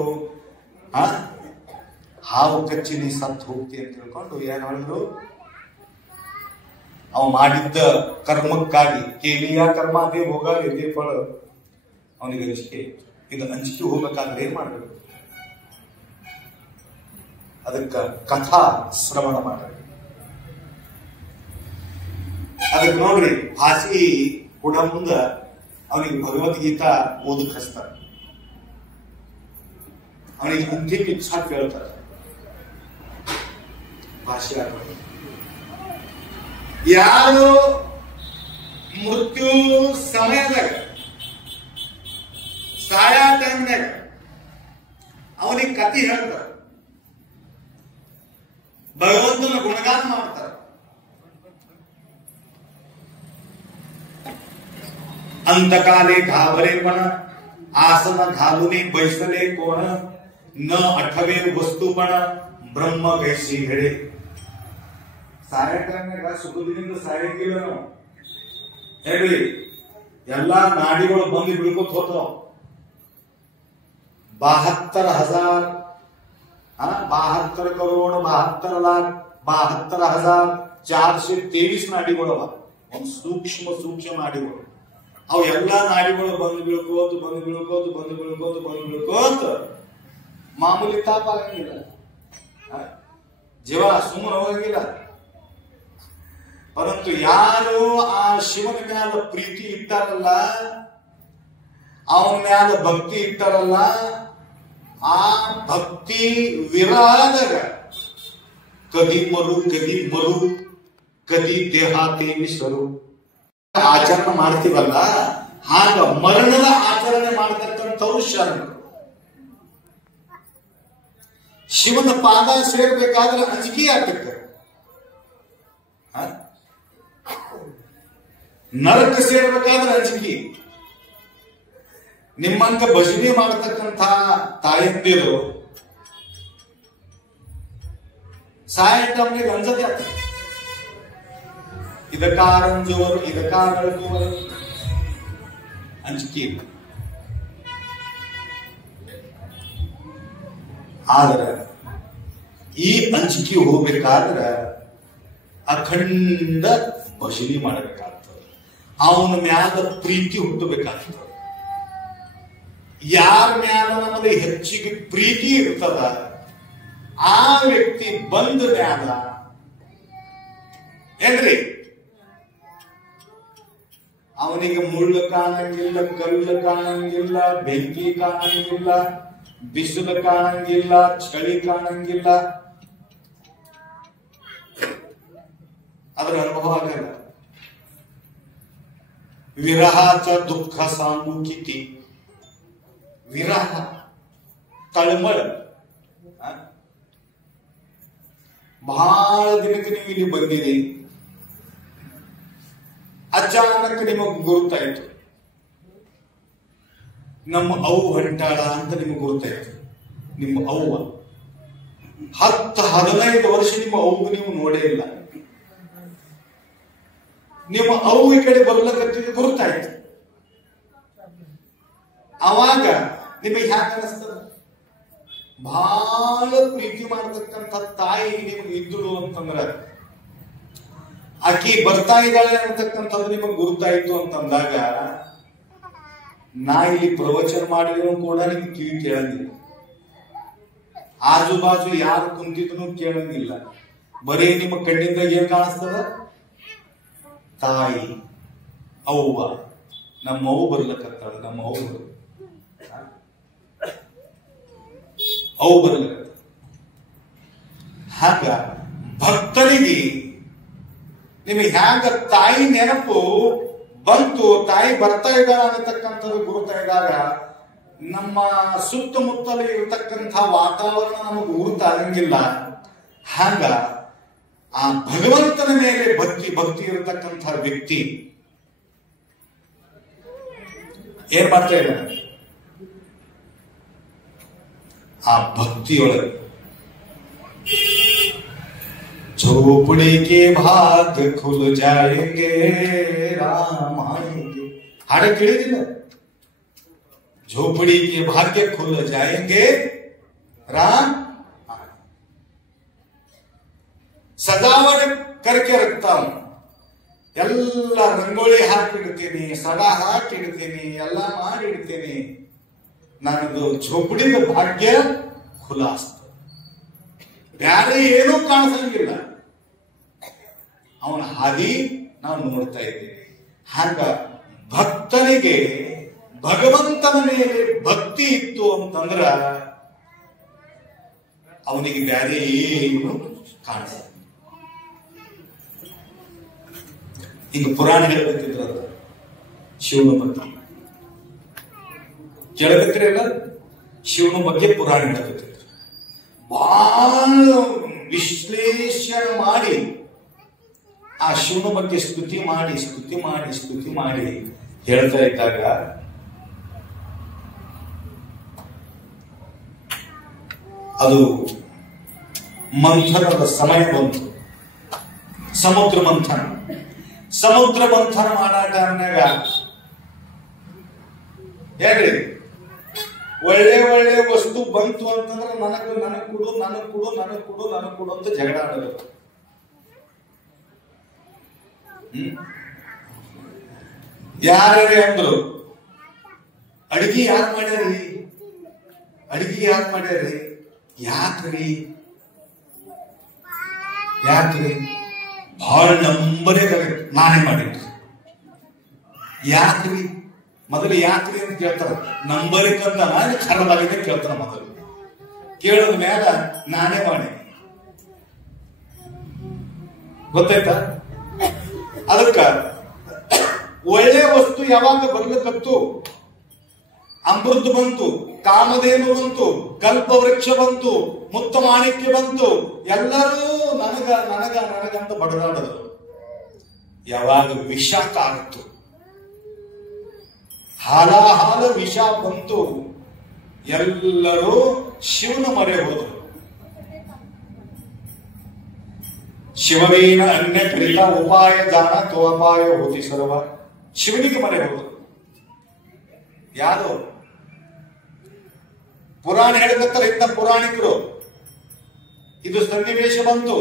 ಹಾವು ಕಚ್ಚಿ ನೀ ಸತ್ತು ಹೋಗ್ತಿ ಅಂತ ತಿಳ್ಕೊಂಡು ಏನ್ ಹೇಳಿದ್ರು? ಅವ ಮಾಡಿದ್ದ ಕರ್ಮಕ್ಕಾಗಿ ಕೇಲಿಯ ಕರ್ಮ ಅದೇ ಹೋಗ ಇದೇ ಫಲ. ಅವನಿಗೆ ಅಂಜಿಕೆ ಇತ್ತು. ಇದು ಅಂಜಿಕೆ ಹೋಗ್ಬೇಕಾದ್ರೆ ಏನ್ ಮಾಡ್ಬೇಕು? ಅದಕ್ಕ ಕಥಾ ಶ್ರವಣ ಮಾಡಬೇಕು. ಅದಕ್ಕೆ ನೋಡ್ರಿ, ಭಾಷಿ ಕೂಡ ಮುಂದ ಅವನಿಗೆ ಭಗವದ್ಗೀತಾ ಓದಕ್ ಹಚ್ತಾರ. ಅವನಿಗೆ ಅಂತಿಮ ಇಚ್ಛಾ ಕೇಳ್ತಾರೆ. ಭಾಷೆ ಯಾರು ಮೃತ್ಯು ಸಮಯದಾಗ ಸಾಯ ಟೈಮ್ನಾಗ ಅವನಿಗೆ ಕಥೆ ಹೇಳ್ತಾರೆ, ಭಗವಂತನ ಗುಣಗಾನ ಮಾಡ್ತಾರೆ. अंतकाले घाबरे पण आसन घालून बैसले कोण, न आठवे वस्तू पण ब्रह्म कैसी घडे. ಸಾಯ ಟೈಮ್ನಾಗ ಸುಖದಿಂದ ಸಾಯಂಗಿಲ್ಲ ನಾವು ಹೇಳಿ. ಎಲ್ಲಾ ನಾಡಿಗಳು ಬಂದು ಬಿಡ್ಕೋತ ಹೋತಾವ. 72,000 72,72,423 ನಾಡಿಗಳವ. ಒಂದು ಸೂಕ್ಷ್ಮ ನಾಡಿಗಳು. ಅವು ಎಲ್ಲಾ ನಾಡಿಗಳು ಬಂದು ಬೀಳ್ಕೋತ ಮಾಮೂಲಿ ತಾಪ ಆಗಂಗಿಲ್ಲ, ಜೀವ ಸುಮ್ಮನೆ ಹೋಗಂಗಿಲ್ಲ. ಪರಂತು ಯಾರು ಆ ಶಿವನ ಮ್ಯಾಲ ಪ್ರೀತಿ ಇಟ್ಟಾರಲ್ಲ, ಅವನ ಮ್ಯಾಲ ಭಕ್ತಿ ಇಟ್ಟಾರಲ್ಲ, ಆ ಭಕ್ತಿ ವಿರಾದಾಗ ಕದಿ ಮರು ಕದಿ ದೇಹಾತೇವಿಸರು ಆಚರಣೆ ಮಾಡ್ತೀವಲ್ಲ, ಹಾಗ ಮರಣದ ಆಚರಣೆ ಮಾಡತಕ್ಕಂಥವ್ರು ಶರಣರು. ಶಿವನ ಪಾದ ಸೇರ್ಬೇಕಾದ್ರೆ ಅಂಜಿಕೆ ಆಗ್ತಕ್ಕ, ನರಕ ಸೇರ್ಬೇಕಾದ್ರೆ ಅಂಜಿಕೆ. ನಿಮ್ಮಂತ ಭಜನೆ ಮಾಡತಕ್ಕಂಥ ತಾಯಂದಿರು ಸಾಯ ಟಮ್ಗೆ ಅಂಜತೆ ಆಗ್ತದೆ. ಇದಕ್ಕಾರಂಜುವರು ಇದಕ್ಕಾಗಳವರು ಅಂಜಿಕೆ ಇಲ್ಲ. ಆದ್ರೆ ಈ ಅಂಜಿಕೆ ಹೋಗ್ಬೇಕಾದ್ರೆ ಅಖಂಡ ಭಜನೆ ಮಾಡಬೇಕಾಗ್ತದೆ. ಅವನ ಮ್ಯಾಲ ಪ್ರೀತಿ ಹುಟ್ಟಬೇಕಾಗ್ತದೆ. ಯಾರ ಮ್ಯಾಲ ನಮಗೆ ಹೆಚ್ಚಿಗೆ ಪ್ರೀತಿ ಇರ್ತದ ಆ ವ್ಯಕ್ತಿ ಬಂದ ಮ್ಯಾಲ ಏನ್ರಿ ಅವನಿಗೆ ಮುಳ್ಳು ಕಾಣಂಗಿಲ್ಲ, ಕಲ್ಲು ಕಾಣಂಗಿಲ್ಲ, ಬೆಂಕಿ ಕಾಣಂಗಿಲ್ಲ, ಬಿಸಿಲು ಕಾಣಂಗಿಲ್ಲ, ಚಳಿ ಕಾಣಂಗಿಲ್ಲ. ಅದರ ಅನುಭವ ಆಗಲ್ಲ. ವಿರಹ ಚ ದುಃಖ ಸಾಮೂಹಿತಿ. ವಿರಹ ತಳಮಳ. ಬಹಳ ದಿನಕ್ಕೆ ನೀವು ಇಲ್ಲಿ ಬಂದಿರಿ, ಅಚಾನಕ್ ನಿಮಗ್ ಗುರುತಾಯ್ತು ನಮ್ಮ ಅವ್ವ ಹೊಂಟಾಳ ಅಂತ ನಿಮಗೆ ಗುರುತಾಯ್ತು. ನಿಮ್ಮ ಅವ್ವ 10-15 ವರ್ಷ ನಿಮ್ಮ ಅವ್ವ ನೀವು ನೋಡೇ ಇಲ್ಲ. ನಿಮ್ಮ ಅವ್ವ ಈ ಕಡೆ ಬರ್ಲಕತ್ತಿದ್ದು ಗುರುತಾಯ್ತು. ಅವಾಗ ನಿಮಗೆ ಹ್ಯಾಕ್ ಅನಿಸ್ತದ? ಬಹಳ ಪ್ರೀತಿ ಮಾಡತಕ್ಕಂಥ ತಾಯಿ ನಿಮಗೆ ಇದ್ದಳು ಅಂತಂದ್ರ, ಆಕಿ ಬರ್ತಾ ಇದ್ದಾಳೆ ಅಂತಕ್ಕಂಥದ್ದು ನಿಮಗೆ ಗುರುತಾಯ್ತು ಅಂತಂದಾಗ, ನಾ ಇಲ್ಲಿ ಪ್ರವಚನ ಮಾಡಿದ್ರು ಕೂಡ ನಿಮ್ಗೆ ಕಿವಿ ಕೇಳಂಗಿಲ್ಲ, ಆಜು ಬಾಜು ಯಾರು ಕುಂತಿದ್ರು ಕೇಳಂಗಿಲ್ಲ. ಬರೀ ನಿಮ್ಮ ಕಣ್ಣಿಂದ ಏನ್ ಕಾಣಿಸ್ತದ? ತಾಯಿ, ಅವ್ವ, ನಮ್ಮ ಅವ್ವ ಬರ್ಲಕತ್ತಾಳ, ನಮ್ಮ ಅವ್ವ ಬರ್ಲಕತ್ತ. ಹಾಗ ಭಕ್ತರಿಗೆ ನಿಮಗೆ ಹ್ಯಾಂಗ ತಾಯಿ ನೆನಪು ಬಂತು, ತಾಯಿ ಬರ್ತಾ ಇದ್ದಾಳ ಅನ್ನತಕ್ಕಂಥದ್ದು ಗುರುತಾ ಇದ್ದಾಗ ನಮ್ಮ ಸುತ್ತಮುತ್ತಲ ಇರತಕ್ಕಂಥ ವಾತಾವರಣ ನಮಗೆ ಗುರುತಾಗಂಗಿಲ್ಲ. ಹಾಗ ಆ ಭಗವಂತನ ಮೇಲೆ ಭಕ್ತಿ ಇರತಕ್ಕಂಥ ವ್ಯಕ್ತಿ ಏನ್ ಮಾಡ್ತಾ ಇದ್ದಾನೆ? ಆ ಭಕ್ತಿಯೊಳಗೆ झोपड़ी के भाग खुल जाएंगे राम आएंगे. हाड़ ಕೇಳಿದಿಲ್ಲ? झोपड़ी के भाग्य खुल जाएंगे राम. सजावट करके रखता हूं, ಎಲ್ಲ ರಂಗೋಲಿ ಹಾಕಿಡ್ತೀನಿ, ಸದಾ ಹಾಕಿಡ್ತೀನಿ, ಎಲ್ಲ ಮಾಡಿಡ್ತೀನಿ. ನನ್ನದು ಝೋಪಡಿದ ಭಾಗ್ಯ ಖುಲಾಸ್ತ. ಬ್ಯಾರೆ ಏನೂ ಕಾಣಿಸಂಗಿಲ್ಲ, ಅವನ ಹಾದಿ ನಾವು ನೋಡ್ತಾ ಇದ್ದೀವಿ. ಹಾಗ ಭಕ್ತನಿಗೆ ಭಗವಂತನ ಮೇಲೆ ಭಕ್ತಿ ಇತ್ತು ಅಂತಂದ್ರ ಅವನಿಗೆ ಬ್ಯಾರೆ ಏನು ಕಾಣಿಸ. ಈಗ ಪುರಾಣ ಹೇಳಬೇಕಿದ್ರ ಶಿವನ ಬಗ್ಗೆ ಕೇಳಬೇಕ್ರಿ ಎಲ್ಲ. ಶಿವನ ಬಗ್ಗೆ ಪುರಾಣ ಹೇಳಬೇಕಿದ್ರು ಬಹಳ ವಿಶ್ಲೇಷಣೆ ಮಾಡಿ ಆ ಶಿವನ ಬಗ್ಗೆ ಸ್ತುತಿ ಮಾಡಿ ಹೇಳ್ತಾ ಇದ್ದಾಗ ಅದು ಮಂಥನದ ಸಮಯ ಬಂತು. ಸಮುದ್ರ ಮಂಥನ ಮಾಡಾಗ ಹೇಳ್ರಿ ಒಳ್ಳೆ ಒಳ್ಳೆ ವಸ್ತು ಬಂತು ಅಂತಂದ್ರೆ ನನಗ್ ಕೊಡು ಅಂತ ಜಗಳ ಆಡೋದು. ಯಾರೇ ಅಂದ್ರು ಅಡಿಗೆ ಯಾರು ಮಾಡ್ಯಾರಿ, ಯಾಕ್ರಿ ಬಹಳ ನಂಬರೇ ಕರೆಕ್ಟ್, ನಾನೇ ಮಾಡಿದ್ರಿ. ಯಾಕ್ರಿ ಮೊದಲು ಯಾಕ್ರಿ ಅಂತ ಕೇಳ್ತಾರ, ನಂಬರಿಕಂತ ನಾನು ಖರವಾಗಿದೆ ಕೇಳ್ತಾರ. ಮೊದಲು ಕೇಳದ ಮ್ಯಾಲ ನಾನೇ ಮಾಡಿ, ಗೊತ್ತಾಯ್ತಾ? ಅದಕ್ಕ ಒಳ್ಳೆ ವಸ್ತು ಯಾವಾಗ ಬರ್ಲಿಕ್ಕತ್ತು, ಅಮೃತ ಬಂತು, ಕಾಮಧೇನು ಬಂತು, ಕಲ್ಪವೃಕ್ಷ ಬಂತು, ಮುತ್ತ ಮಾಣಿಕ್ಯ ಬಂತು, ಎಲ್ಲರೂ ನನಗಂತ ಬಡದಾಡದ್ರು. ಯಾವಾಗ ವಿಷ ಕಾಣಿತು, ಹಾಲ ವಿಷ ಬಂತು, ಎಲ್ಲರೂ ಶಿವನ ಮೊರೆ ಹೋದರು. ಶಿವನೇನ ಅನ್ಯ ಕೃತ ಉಪಾಯ ದಾನ ತೋಪಾಯ ಹೋತಿ ಸರ್ವ. ಶಿವನಿಗೆ ಮೊರೆ ಹೋದರು. ಯಾರು ಪುರಾಣ ಹೇಳಿಕತ್ತಾರೆ ಇಂಥ ಪುರಾಣಿಕರು. ಇದು ಸನ್ನಿವೇಶ ಬಂತು,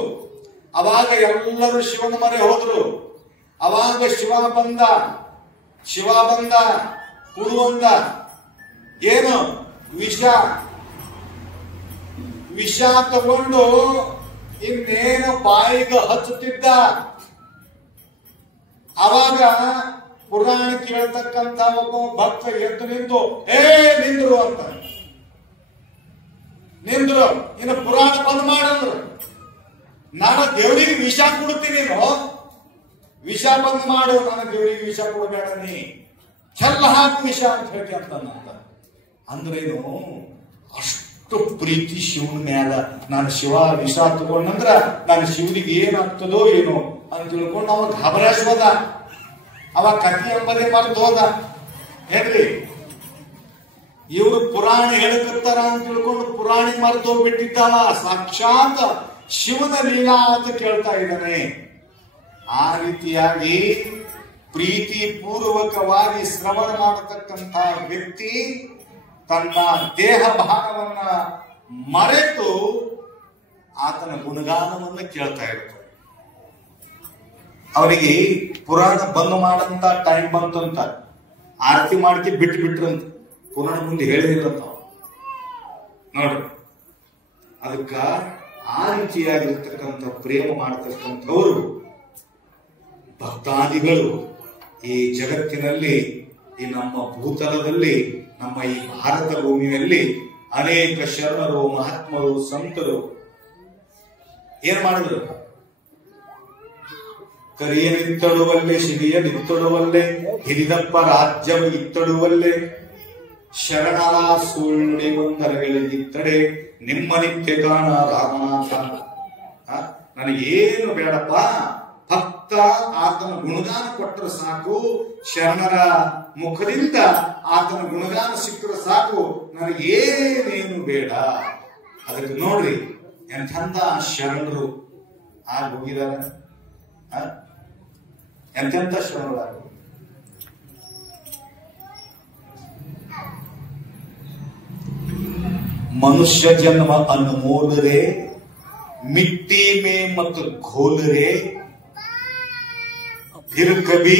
ಅವಾಗ ಎಲ್ಲರೂ ಶಿವನ ಮೊರೆ ಹೋದ್ರು. ಅವಾಗ ಶಿವ ಬಂದ ಕುಡುವಂದ ಏನು ವಿಷ ತಗೊಂಡು ಇನ್ನೇನು ಬಾಯಿಗೆ ಹಚ್ಚುತ್ತಿದ್ದ. ಅವಾಗ ಪುರಾಣ ಕೇಳ್ತಕ್ಕಂತ ಒಬ್ಬ ಭಕ್ತ ಎದ್ದು ನಿಂತು ನಿಂದ್ರು ಅಂತ, ನಿಂದ್ರು ಇನ್ನು ಪುರಾಣ ಬಂದ್ ಮಾಡಂದ್ರು. ನಾನು ದೇವರಿಗೆ ವಿಷ ಕೊಡ್ತೀನಿ, ವಿಷ ಬಂದ್ ಮಾಡು, ನಾನು ದೇವರಿಗೆ ವಿಷ ಕೊಡಬೇಡ, ನೀ ಚೆಲ್ಲ ಹಾಕು ವಿಷ ಅಂತ ಹೇಳ್ತಿ ಅಂತ ಅಂದ್ರೇನು, ಅಷ್ಟು ಪ್ರೀತಿ ಶಿವನ ಮ್ಯಾಲ. ನಾನು ಶಿವ ವಿಷ ತಗೊಂಡಂದ್ರ ನಾನು ಶಿವನಿಗೆ ಏನಾಗ್ತದೋ ಏನೋ ಅಂತ ತಿಳ್ಕೊಂಡು ಅವ ಘಬರಾಯಿಸೋದ. ಅವ ಕಥೆ ಎಂಬುದೇ ಮರೆತು ಹೋದ. ಹೇಳ್ರಿ, ಇವರು ಪುರಾಣ ಹೇಳಕತ್ತಾರ ಅಂತ ತಿಳ್ಕೊಂಡು ಪುರಾಣ ಮರೆತು ಹೋಗ್ಬಿಟ್ಟಿದ್ದಾವ. ಸಾಕ್ಷಾತ್ ಶಿವನ ಲೀಲಾ ಅಂತ ಕೇಳ್ತಾ ಇದ್ದಾನೆ. ಆ ರೀತಿಯಾಗಿ ಪ್ರೀತಿ ಪೂರ್ವಕವಾಗಿ ಶ್ರವಣ ಮಾಡತಕ್ಕಂಥ ವ್ಯಕ್ತಿ ತನ್ನ ದೇಹ ಭಾಗವನ್ನ ಮರೆತು ಆತನ ಗುಣಗಾನವನ್ನ ಕೇಳ್ತಾ ಇರ್ತಾರೆ. ಅವರಿಗೆ ಪುರಾಣ ಬಂದ್ ಮಾಡಂತ ಟೈಮ್ ಬಂತಂತ ಆರತಿ ಮಾಡ್ಕೆ ಬಿಟ್ರಂತ ಪುರಾಣ ಮುಂದೆ ಹೇಳಿದ್ರಂತ ನೋಡ್ರಿ. ಅದಕ್ಕ ಆ ರೀತಿಯಾಗಿರ್ತಕ್ಕಂಥ ಪ್ರೇಮ ಮಾಡತಕ್ಕಂಥವ್ರು ಭಕ್ತಾದಿಗಳು ಈ ಜಗತ್ತಿನಲ್ಲಿ, ಈ ನಮ್ಮ ಭೂತಲದಲ್ಲಿ, ನಮ್ಮ ಈ ಭಾರತ ಭೂಮಿಯಲ್ಲಿ ಅನೇಕ ಶರಣರು, ಮಹಾತ್ಮರು, ಸಂತರು ಏನ್ ಮಾಡಿದ್ರು? ಕರಿಯನಿತ್ತಡುವಲ್ಲೇ ಶಿರಿಯ ನಿತ್ತಡುವಲ್ಲೇ ಹಿರಿದಪ್ಪ ರಾಜ್ಯವು ಇತ್ತಡುವಲ್ಲೇ ಶರಣರ ಸುಳ್ಳುಡಿ ಒಂದರಗಳಿತ್ತಡೆ ನಿಮ್ಮ ನಿತ್ಯ ಕಾಣ ರಾಮನಾಥ. ನನಗೇನು ಬೇಡಪ್ಪ, ಭಕ್ತ ಆತನ ಗುಣಗಾನ ಕೊಟ್ಟರೆ ಸಾಕು, ಶರಣರ ಮುಖದಿಂದ ಆತನ ಗುಣಗಾನ ಸಿಕ್ಕರೆ ಸಾಕು, ನನಗೇನೇನು ಬೇಡ. ಅದಕ್ಕೆ ನೋಡ್ರಿ ಎಂಥಂತ ಶರಣರು ಆಗ ಹೋಗಿದಾರ, ಎಂತೆಂತ ಶರಣರಾಗ. ಮನುಷ್ಯ ಜನ್ಮ ಅನ್ಮೋಲ್ ರೇ, मिट्टी में मत घोल रे, फिर कभी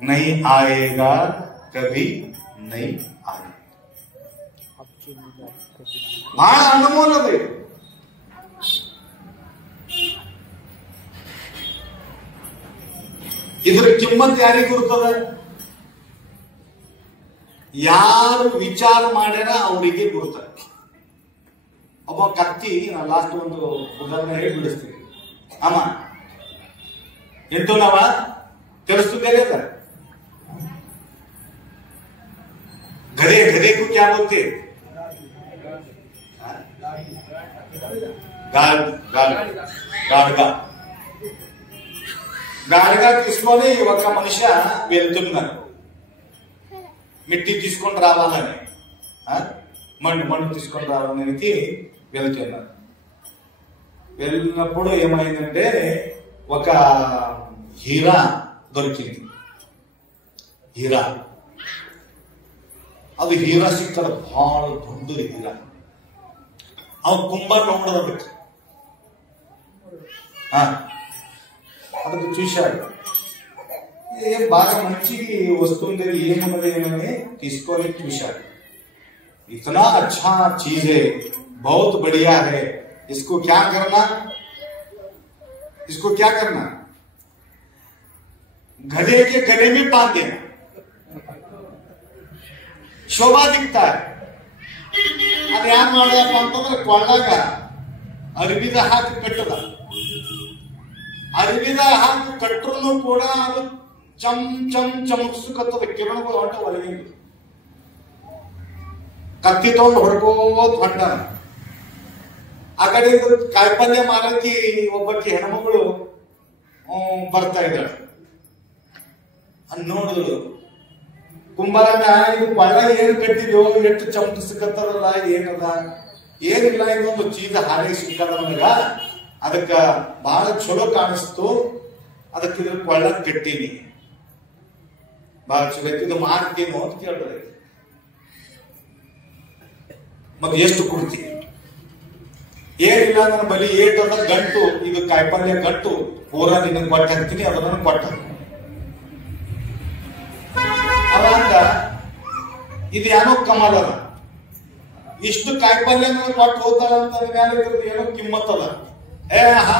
नहीं आएगा, कभी नहीं आएगा. ಬಹಳ ಅನುಮೋಲ ಅದೇ. ಇದರ ಕಿಮ್ಮತ್ ಯಾರಿಗೆ ಗುರ್ತದ? ಯಾರು ವಿಚಾರ ಮಾಡ್ಯಾರ ಅವರಿಗೆ ಗುರುತ. ಒಬ್ಬ ಕತ್ತಿ, ನಾನು ಲಾಸ್ಟ್ ಒಂದು ಉದಾಹರಣೆ ಹೇಳಿ ಬಿಡಿಸ್ತೀನಿ. ಅಮ್ಮ ಎಂಟು ನಾವ ತಿಳಿಸ್ತಿದ್ದೇನೆ ಅದ गधे गधे को क्या बोलते? గాడిగా. గాడిగా తీసుకొని ఒక మనిషి వెళ్తున్నారు మిట్టి తీసుకొని రావాలని, మಣ್ಣు తీసుకొని రావాలని వెళ్తున్నారు. వెళ్ళినప్పుడు ఏమైందంటే ఒక హీరా దొరికింది. ಅದು ಹೀರಾ ಸಿಗ್ತದ, ಬಹಳ ದೊಡ್ಡ ಹೀರಾ. ಅವ್ ಕುಂಬಾರ ನೋಡದ ಅದಕ್ಕೆ ಅದಕ್ಕೆ చూశాడు. బాగా మంచి వస్తుంది ఏమన్నది ఏమని తీసుకొని చూశాడు. इतना अच्छा चीज है, बहुत बढ़िया है, इसको क्या करना, इसको क्या करना, गधे के गले में बांध देना, शोभा दिखता है. ಅದು ಯಾರು ಮಾಡ್ದಪ್ಪ ಅಂತಂದ್ರೆ ಕೊಳ್ಳಾಗ ಅರಿವಿದ ಹಾಕಿ ಕಟ್ಟದ, ಅರಿವಿದ ಹಾಕಿ ಕಟ್ಟರು ಕೂಡ ಅದು ಚಮ್ ಚಮ್ ಚಮಕ್ಸಕತ್ತದ, ಕಿರಣಗಳು ಹೊಂಟ ಒಳಗಿಂದು ಕತ್ತಿ ತಗೊಂಡು ಹೊಡ್ಕೋತ್ ಹೊಂಟ. ಆ ಕಡೆ ಕಾಯಿಪಲ್ಯ ಮಾರಕ್ಕೆ ಒಬ್ಬಕ್ಕೆ ಹೆಣ್ಮಗಳು ಬರ್ತಾ ಇದ್ದಾಳೆ. ನೋಡಿದ್ರು ಕುಂಬಾರಣ್ಣ, ಇದು ಬಳ್ಳ ಏನ್ ಕಟ್ಟಿದ್ಯೋ, ಎಷ್ಟು ಚಮಕಿಸಕತ್ತದಲ್ಲ, ಏನದ ಏನಿಲ್ಲ, ಇದೊಂದು ಚೀಲ ಹಾಗೆ ಸಿಕ್ಕದ ನನಗ, ಅದಕ್ಕ ಬಹಳ ಚಲೋ ಕಾಣಿಸ್ತು, ಅದಕ್ಕೆ ಇದ್ರ ಕೊಳ್ಳ ಕಟ್ಟೀನಿ, ಬಹಳ ಚಲೋ ಐತಿ, ಇದು ಮಾಡ್ತೀನೋ ಅಂತ ಕೇಳಿದ್ರೆ. ಮತ್ತೆ ಎಷ್ಟು ಕೊಡ್ತೀನಿ? ಏನಿಲ್ಲ, ನನ್ನ ಬಲಿ ಏಟದ ಗಂಟು, ಇದು ಕಾಯಿಪಲ್ಯ ಗಂಟು ಪೂರ ನಿನಗೆ ಕೊಟ್ಟು ಹಾಕ್ತೀನಿ, ಅದನ್ನ ಕೊಟ್ಟ. ಅವಾಗ ಇದು ಏನೋ ಕಮಲ್ ಅದ, ಇಷ್ಟು ಕಾಯಿಪಲ್ಯ ಕೊಟ್ಟು ಹೋಗ್ತಾಳ ಅಂತ ಮೇಲೆ ಏನೋ ಕಿಮ್ಮತ್ ಅದ.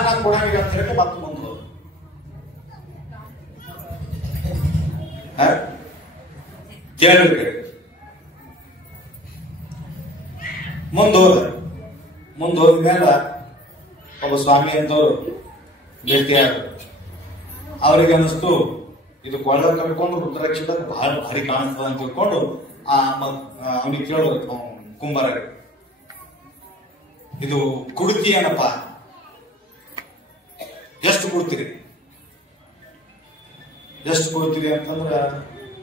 ನಾ ಕೊಡಂಗಿಲ್ಲ ಅಂತ ಹೇಳಿ ಮತ್ತೆ ಮುಂದೆ ಕೇಳ್ರಿ. ಮುಂದೆ ಹೋದ ಮೇಲೆ ಒಬ್ಬ ಸ್ವಾಮಿ ಅಂತವ್ರು ಭೇಟಿಯಾದ್ರು. ಅವ್ರಿಗೆ ಅನಿಸ್ತು ಇದು ಕೊಳ್ಳ ಕಟ್ಕೊಂಡು ರುದ್ರಾಕ್ಷಿದ ಬಹಳ ಭಾರಿ ಕಾಣಿಸ್ತದ ಅಂತ ತಿಳ್ಕೊಂಡು ಅವನಿಗೆ ಕೇಳೋದು ಕುಂಬಾರ, ಇದು ಕುಡ್ತಿ ಏನಪ್ಪ, ಎಷ್ಟು ಕೊಡ್ತೀರಿ, ಎಷ್ಟು ಕೊಡ್ತೀರಿ ಅಂತಂದ್ರ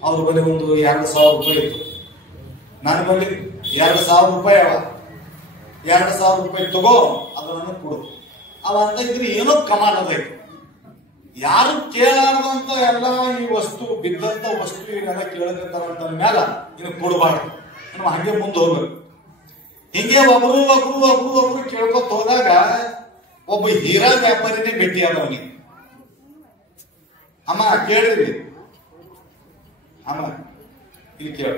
ಅವ್ರ ಬಳಿ ಒಂದು 2,000 ರೂಪಾಯಿ ಇತ್ತು. ನನ್ನ ಬಳಿ 2,000 ರೂಪಾಯಿ ಅವ, 2,000 ರೂಪಾಯಿ ತಗೋ, ಅದನ್ನ ಕೊಡು. ಅವ ಅಂತ ಇದ್ರೆ ಏನೋ ಕಮಾಲ್ ಅದ, ಯಾರು ಕೇಳಾರ್ದಂತ ಎಲ್ಲ ಈ ವಸ್ತು ಬಿದ್ದಂತ ವಸ್ತು ಇವನ್ನೆಲ್ಲ ಕೇಳಕಂತಾರಂತ ಮ್ಯಾಲ ಇನ್ನು ಕೊಡಬಾರ್ದು, ನಾವು ಹಂಗೆ ಮುಂದೆ ಹೋಗ್ಬೇಕು. ಹಿಂಗೆ ಒಬ್ರು ಕೇಳ್ಕೊತ ಹೋದಾಗ ಒಬ್ಬ ಹೀರಾ ವ್ಯಾಪಾರಿನೇ ಭೇಟಿಯಾದ ಅವನಿಗೆ. ಅಮ್ಮ ಕೇಳ್ರಿ, ಅಮ್ಮ ಇಲ್ಲಿ ಕೇಳ,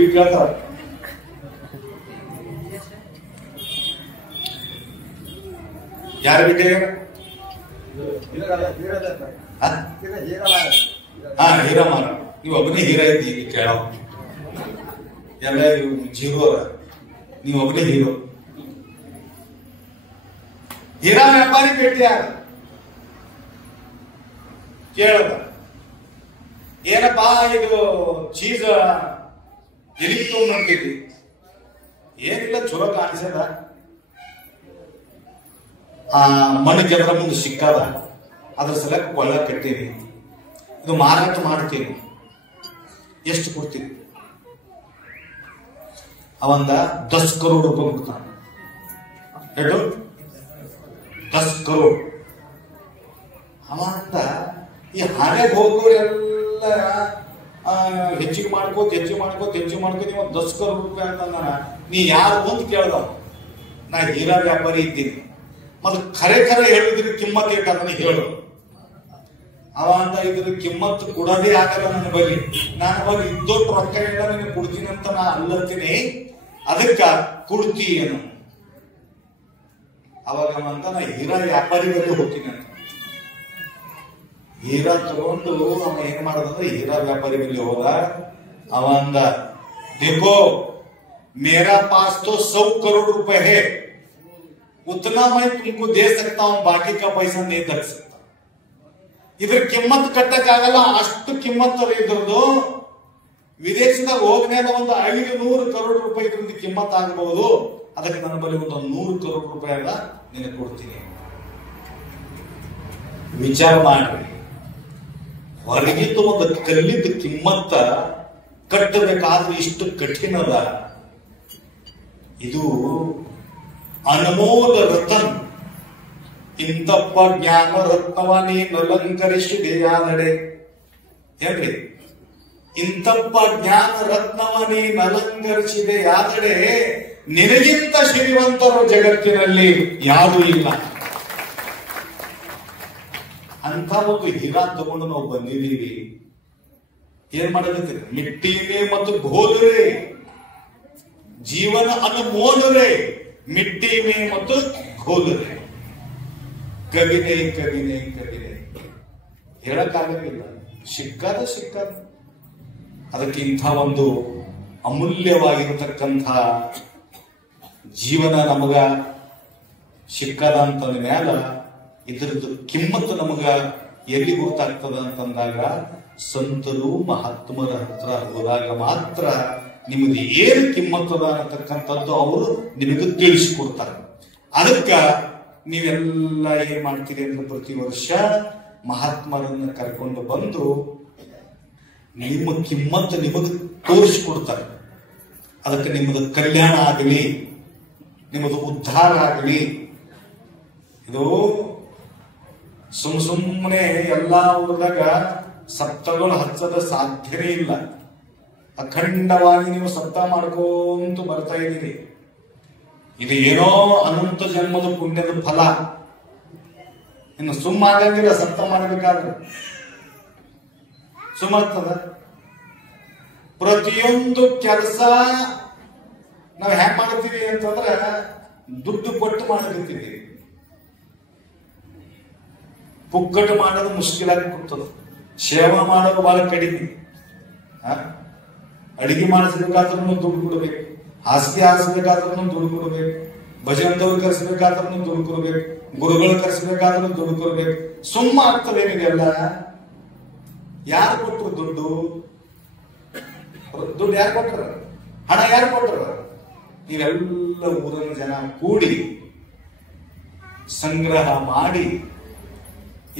ಇವ್ ಕೇಳ್ತಾರ, ಯಾರು ಭೇಟಿ? ಹೀರಾ ಮಾರ, ನೀವು ಒಬ್ಬನೇ ಹೀರಾ ಇದ್ದಿ ಕೇಳ, ಎಲ್ಲ ಇವು ಜೀರೋ ಅದ, ನೀವು ಒಬ್ಬನೇ ಹೀರೋ. ಹೀರಾ ವ್ಯಾಪಾರಿ ಭೇಟಿಯಾದ, ಕೇಳದ, ಏನಪ್ಪಾ ಇದು ಚೀಸ್ ಎಲ್ಲಿಗೆ ತಗೊಂಡ್ಬಿಟ್ಟಿದ್ವಿ? ಏನಿಲ್ಲ, ಚಲೋ ಕಾಣಿಸದ, ಮಣ್ಣು ಕೆದ್ರ ಮುಂದೆ ಸಿಕ್ಕದ, ಅದ್ರ ಸಲಕ್ಕೆ ಕೊಳ್ಳ ಕಟ್ಟೀನಿ, ಇದು ಮಾರಾಟ ಮಾಡ್ತೀನಿ, ಎಷ್ಟು ಕೊಡ್ತೀನಿ? ಅವಂದ 10 ಕರೋಡ್ ರೂಪಾಯಿ ಕೊಡ್ತಾನೆ. ಎಷ್ಟು? 10 ಕರೋಡ್. ಅವಂದ ಈ ಹಾನೆಗೆ ಹೋಗೋರೆಲ್ಲ ಹೆಚ್ಚಿಗೆ ಮಾಡ್ಕೋತ ನೀವು 10 ಕರೋಡ್ ರೂಪಾಯಿ ಅಂತ ನೀ ಯಾರು ಅಂತ ಕೇಳ್ದ. ನಾ ಹೀರಾ ವ್ಯಾಪಾರಿ ಇದ್ದೀನಿ, ಮತ್ತೆ ಖರೆ ಹೇಳಿದ್ರೆ ಕಿಮ್ಮತ್ ಏಟ ಅದನ್ನ ಹೇಳು. ಅವ ಅಂತ ಇದ್ರ ಕಿಮ್ಮತ್ ಕೊಡೋದೇ ಆಗಲ್ಲ ನನ್ನ ಬಳಿ, ನನ್ನ ಬಳಿ ಇದ್ದೊಟ್ಟು ರೊಕ್ಕ ಇಲ್ಲ ನಿನಗೆ ಕೊಡ್ತೀನಿ ಅಂತ ನಾ ಅಲ್ಲತ್ತೀನಿ, ಅದಕ್ಕ ಕೊಡ್ತಿ ಏನು? ಅವಾಗ ಅಂತ ನಾ ಹೀರಾ ವ್ಯಾಪಾರಿ ಬಳಿ ಹೋಗ್ತೀನಿ ಅಂತ. ಹೀರಾ ತಗೊಂಡು ಅವ ಏನ್ ಮಾಡದಂದ್ರೆ ಹೀರಾ ವ್ಯಾಪಾರಿ ಬಳಿ ಹೋದ. ಅವ ಅಂದ, देखो मेरा पास तो 100 करोड़ रुपए है, उतना मैं तुमको दे सकता हूं, बाकी का पैसा नहीं दे सकता. ಇದ್ರ ಕಿಮ್ಮತ್ ಕಟ್ಟಕ್ಕಾಗಲ್ಲ, ಅಷ್ಟು ಕಿಮ್ಮತ್ ಇದ್ರದ್ದು. ವಿದೇಶದಾಗ ಹೋಗ್ಮೇಲೆ ಒಂದು 500 ಕರೋಡ್ ರೂಪಾಯಿ ಇದ್ರಿಂದ ಕಿಮ್ಮತ್ ಆಗಬಹುದು, ಅದಕ್ಕೆ ನನ್ನ ಬಳಿ ಒಂದು 100 ಕರೋಡ್ ರೂಪಾಯಿ ಎಲ್ಲ ನಿನಗೆ ಕೊಡ್ತೀನಿ. ವಿಚಾರ ಮಾಡ್ರಿ, ಹೊರಗಿದ್ದು ಒಂದು ಕಲ್ಲಿದ್ದ ಕಿಮ್ಮತ್ತ ಕಟ್ಟಬೇಕಾದ್ರೆ ಇಷ್ಟು ಕಠಿಣದ. ಇದು ಅನಮೋಲ ರತನ್, ಇಂತಪ್ಪ ಜ್ಞಾನ ರತ್ನವ ನೀನು ಅಲಂಕರಿಸಿದೆಯಾ ನಡೆ. ಹೇಳ್ರಿ, ಇಂತಪ್ಪ ಜ್ಞಾನ ರತ್ನವ ನೀನಲಂಕರಿಸಿದೆ ಆದರೆ ನಿನಗಿಂತ ಶ್ರೀಮಂತರು ಜಗತ್ತಿನಲ್ಲಿ ಯಾರೂ ಇಲ್ಲ. ಅಂತ ಒಂದು ಹೀರಾ ತಗೊಂಡು ನಾವು ಬಂದಿದ್ದೀವಿ. ಏನ್ ಮಾಡಕತ್ತೀರಿ? ಮಿಟ್ಟಿನೇ ಮತ್ತು ಗೋದರೆ ಜೀವನ ಅನುಮೋದರೆ, ಮಿಟ್ಟಿನೇ ಮತ್ತು ಗೋದರೆ ಕವಿನೆ ಕವಿನೆ ಕವಿನೆ ಹೇಳಕ್ಕಾಗಲಿಲ್ಲ. ಸಿಕ್ಕದ ಸಿಕ್ಕದ. ಅದಕ್ಕೆ ಇಂಥ ಒಂದು ಅಮೂಲ್ಯವಾಗಿರತಕ್ಕಂಥ ಜೀವನ ನಮಗ ಸಿಕ್ಕದ ಅಂತಂದ ಮ್ಯಾಲ ಇದ್ರದ್ದು ಕಿಮ್ಮತ್ತು ನಮಗ ಎಲ್ಲಿ ಗೊತ್ತಾಗ್ತದ ಅಂತಂದಾಗ ಸಂತರು ಮಹಾತ್ಮರ ಹತ್ರ ಹೋದಾಗ ಮಾತ್ರ ನಿಮಗೆ ಏನು ಕಿಮ್ಮತ್ತದ ಅನ್ನತಕ್ಕಂಥದ್ದು ಅವರು ನಿಮಗೆ ತಿಳಿಸಿಕೊಡ್ತಾರೆ. ಅದಕ್ಕ ನೀವೆಲ್ಲ ಏನ್ ಮಾಡ್ತೀರಿ ಅಂದ್ರೆ ಪ್ರತಿ ವರ್ಷ ಮಹಾತ್ಮರನ್ನ ಕರ್ಕೊಂಡು ಬಂದು ನಿಮ್ಮ ಕಿಮ್ಮತ್ತು ನಿಮಗೆ ತೋರಿಸಿಕೊಡ್ತಾರೆ. ಅದಕ್ಕೆ ನಿಮ್ಮದು ಕಲ್ಯಾಣ ಆಗಲಿ, ನಿಮ್ಮದು ಉದ್ಧಾರ ಆಗಲಿ. ಇದು ಸುಮ್ಮನೆ ಎಲ್ಲಾ ಊರದಾಗ ಸಪ್ತಗಳು ಹಚ್ಚದ ಸಾಧ್ಯನೇ ಇಲ್ಲ. ಅಖಂಡವಾಗಿ ನೀವು ಸಪ್ತ ಮಾಡ್ಕೊಂತ ಬರ್ತಾ ಇದ್ದೀರಿ. ಇದು ಏನೋ ಅನಂತ ಜನ್ಮದ ಪುಣ್ಯದ ಫಲ. ಇನ್ನು ಸುಮ್ಮ ಆಗಂಗಿಲ್ಲ. ಸಪ್ತ ಮಾಡಬೇಕಾದ್ರೆ ಸುಮ್ಮತ್ತದ. ಪ್ರತಿಯೊಂದು ಕೆಲಸ ನಾವು ಹ್ಯಾಂಗ್ ಮಾಡ್ತೀವಿ ಅಂತಂದ್ರೆ ದುಡ್ಡು ಕೊಟ್ಟು ಮಾಡಕತ್ತೀವಿ. ಪುಕ್ಕಟ್ಟು ಮಾಡೋದು ಮುಷ್ಕಿಲಾಗಿ ಕೊಡ್ತದ. ಸೇವಾ ಮಾಡೋದು ಬಹಳ ಕಡಿಮೆ. ಅಡಿಗೆ ಮಾಡಿಸ್ಬೇಕಾದ್ರೂ ದುಡ್ಡು ಕೊಡ್ಬೇಕು, ಹಾಸಿಗೆ ಹಾರಿಸ್ಬೇಕಾದ್ರೂ ದುಡ್ಡು ಕೊಡ್ಬೇಕು, ಭಜನದವ್ರು ಕರೆಸ್ಬೇಕಾದ್ರೂ ದುಡ್ಡು ಕೊಡ್ಬೇಕು, ಗುರುಗಳು ಕರೆಸ್ಬೇಕಾದ್ರೂ ದುಡ್ಡು ಕೊಡ್ಬೇಕು. ಸುಮ್ಮ ಆಗ್ತದೇನಿದೆಲ್ಲ. ಯಾರು ಕೊಟ್ಟರು ದುಡ್ಡು? ದುಡ್ಡು ಯಾರು ಕೊಟ್ಟರ? ಹಣ ಯಾರು ಕೊಟ್ಟರ? ನೀವೆಲ್ಲ ಊರಿನ ಜನ ಕೂಡಿ ಸಂಗ್ರಹ ಮಾಡಿ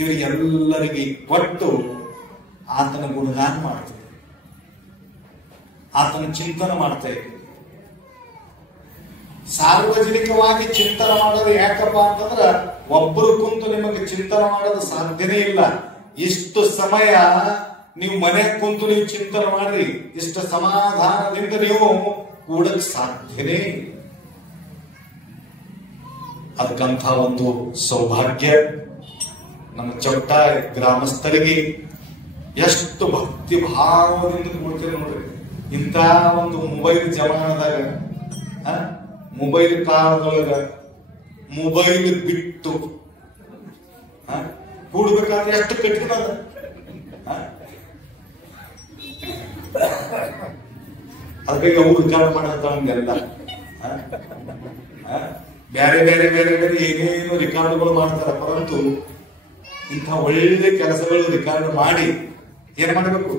ಇವರಿಗೆಲ್ಲರಿಗೆ ಕೊಟ್ಟು ಆತನ ಗುಣಗಾನ ಮಾಡ್ತೇವೆ, ಆತನ ಚಿಂತನೆ ಮಾಡ್ತಾ ಇದ್ದೀವಿ. ಸಾರ್ವಜನಿಕವಾಗಿ ಚಿಂತನೆ ಮಾಡೋದು ಯಾಕಪ್ಪ ಅಂತಂದ್ರ ಒಬ್ಬರು ಕುಂತು ನಿಮಗೆ ಚಿಂತನೆ ಮಾಡೋದು ಸಾಧ್ಯನೇ ಇಲ್ಲ. ಇಷ್ಟು ಸಮಯ ನೀವು ಮನೆ ಕುಂತು ನೀವು ಚಿಂತನೆ ಮಾಡ್ರಿ, ಇಷ್ಟು ಸಮಾಧಾನದಿಂದ ನೀವು ಕೂಡಕ್ ಸಾಧ್ಯನೇ. ಅದಕ್ಕಂಥ ಒಂದು ಸೌಭಾಗ್ಯ ನಮ್ಮ ಚೌಟ ಗ್ರಾಮಸ್ಥರಿಗೆ ಎಷ್ಟು ಭಕ್ತಿ ಭಾವದಿಂದ ಕೂಡ್ತೇವೆ ನೋಡ್ರಿ. ಇಂಥ ಒಂದು ಮೊಬೈಲ್ ಜಮಾನದಾಗ, ಮೊಬೈಲ್ ಕಾಲದೊಳಗ ಮೊಬೈಲ್ ಬಿಟ್ಟು ಕೂಡ್ಬೇಕಾದ್ರೆ ಎಷ್ಟು ಕಠಿಣ ಅದ. ಅದಕ್ಕೆ ಅವ್ರು ರಿಕಾರ್ಡ್ ಮಾಡಂಗೆಲ್ಲ ಬೇರೆ ಬೇರೆ ಬೇರೆ ಬೇರೆ ಏನೇನು ರಿಕಾರ್ಡ್ಗಳು ಮಾಡ್ತಾರೆ. ಪರಂತು ಇಂಥ ಒಳ್ಳೆ ಕೆಲಸಗಳು ರಿಕಾರ್ಡ್ ಮಾಡಿ ಏನ್ ಮಾಡಬೇಕು?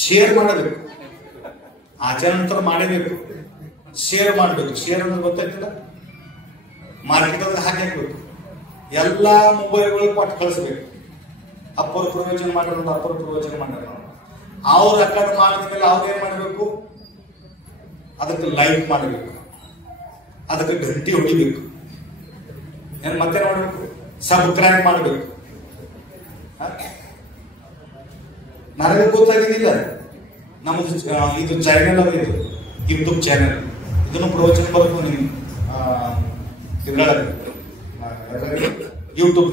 ಶೇರ್ ಮಾಡಬೇಕು. ಆಚರಣೆ ಮಾಡಬೇಕು, ಶೇರ್ ಮಾಡಬೇಕು. ಶೇರ್ ಅಂದ್ರೆ ಗೊತ್ತಾಗ್ತಿಲ್ಲ, ಮಾರ್ಕೆಟ್ ಅಂದ್ರೆ ಹಾಕಬೇಕು. ಎಲ್ಲಾ ಮೊಬೈಲ್ಗಳು ಕೊಟ್ಟು ಕಳಿಸ್ಬೇಕು. ಅಪ್ಪರು ಪ್ರವಚನ ಮಾಡ್ರ, ಅಪ್ಪರು ಪ್ರವಚನ ಮಾಡ್ಯಾರ. ಅವ್ರ ರೆಕಾರ್ಡ್ ಮಾಡಿದ್ಮೇಲೆ ಅವ್ರು ಏನ್ ಮಾಡಬೇಕು? ಅದಕ್ಕೆ ಲೈಕ್ ಮಾಡಬೇಕು, ಅದಕ್ಕೆ ಗಂಟೆ ಹೊಡಿಬೇಕು, ಏನ್ ಮತ್ತೆ ಮಾಡಬೇಕು? ಸಬ್ಸ್ಕ್ರೈಬ್ ಮಾಡಬೇಕು. ನನಗೆ ಗೊತ್ತಾಗಿದ್ದಿಲ್ಲ. ನಮ್ಮದು ಇದು ಚಾನೆಲ್ ಅದ, ಇದು ಯೂಟ್ಯೂಬ್ ಚಾನೆಲ್. ಇದನ್ನು ಪ್ರವಚನ ಬರಬೇಕು ನಿಮ್ ಯೂಟ್ಯೂಬ್.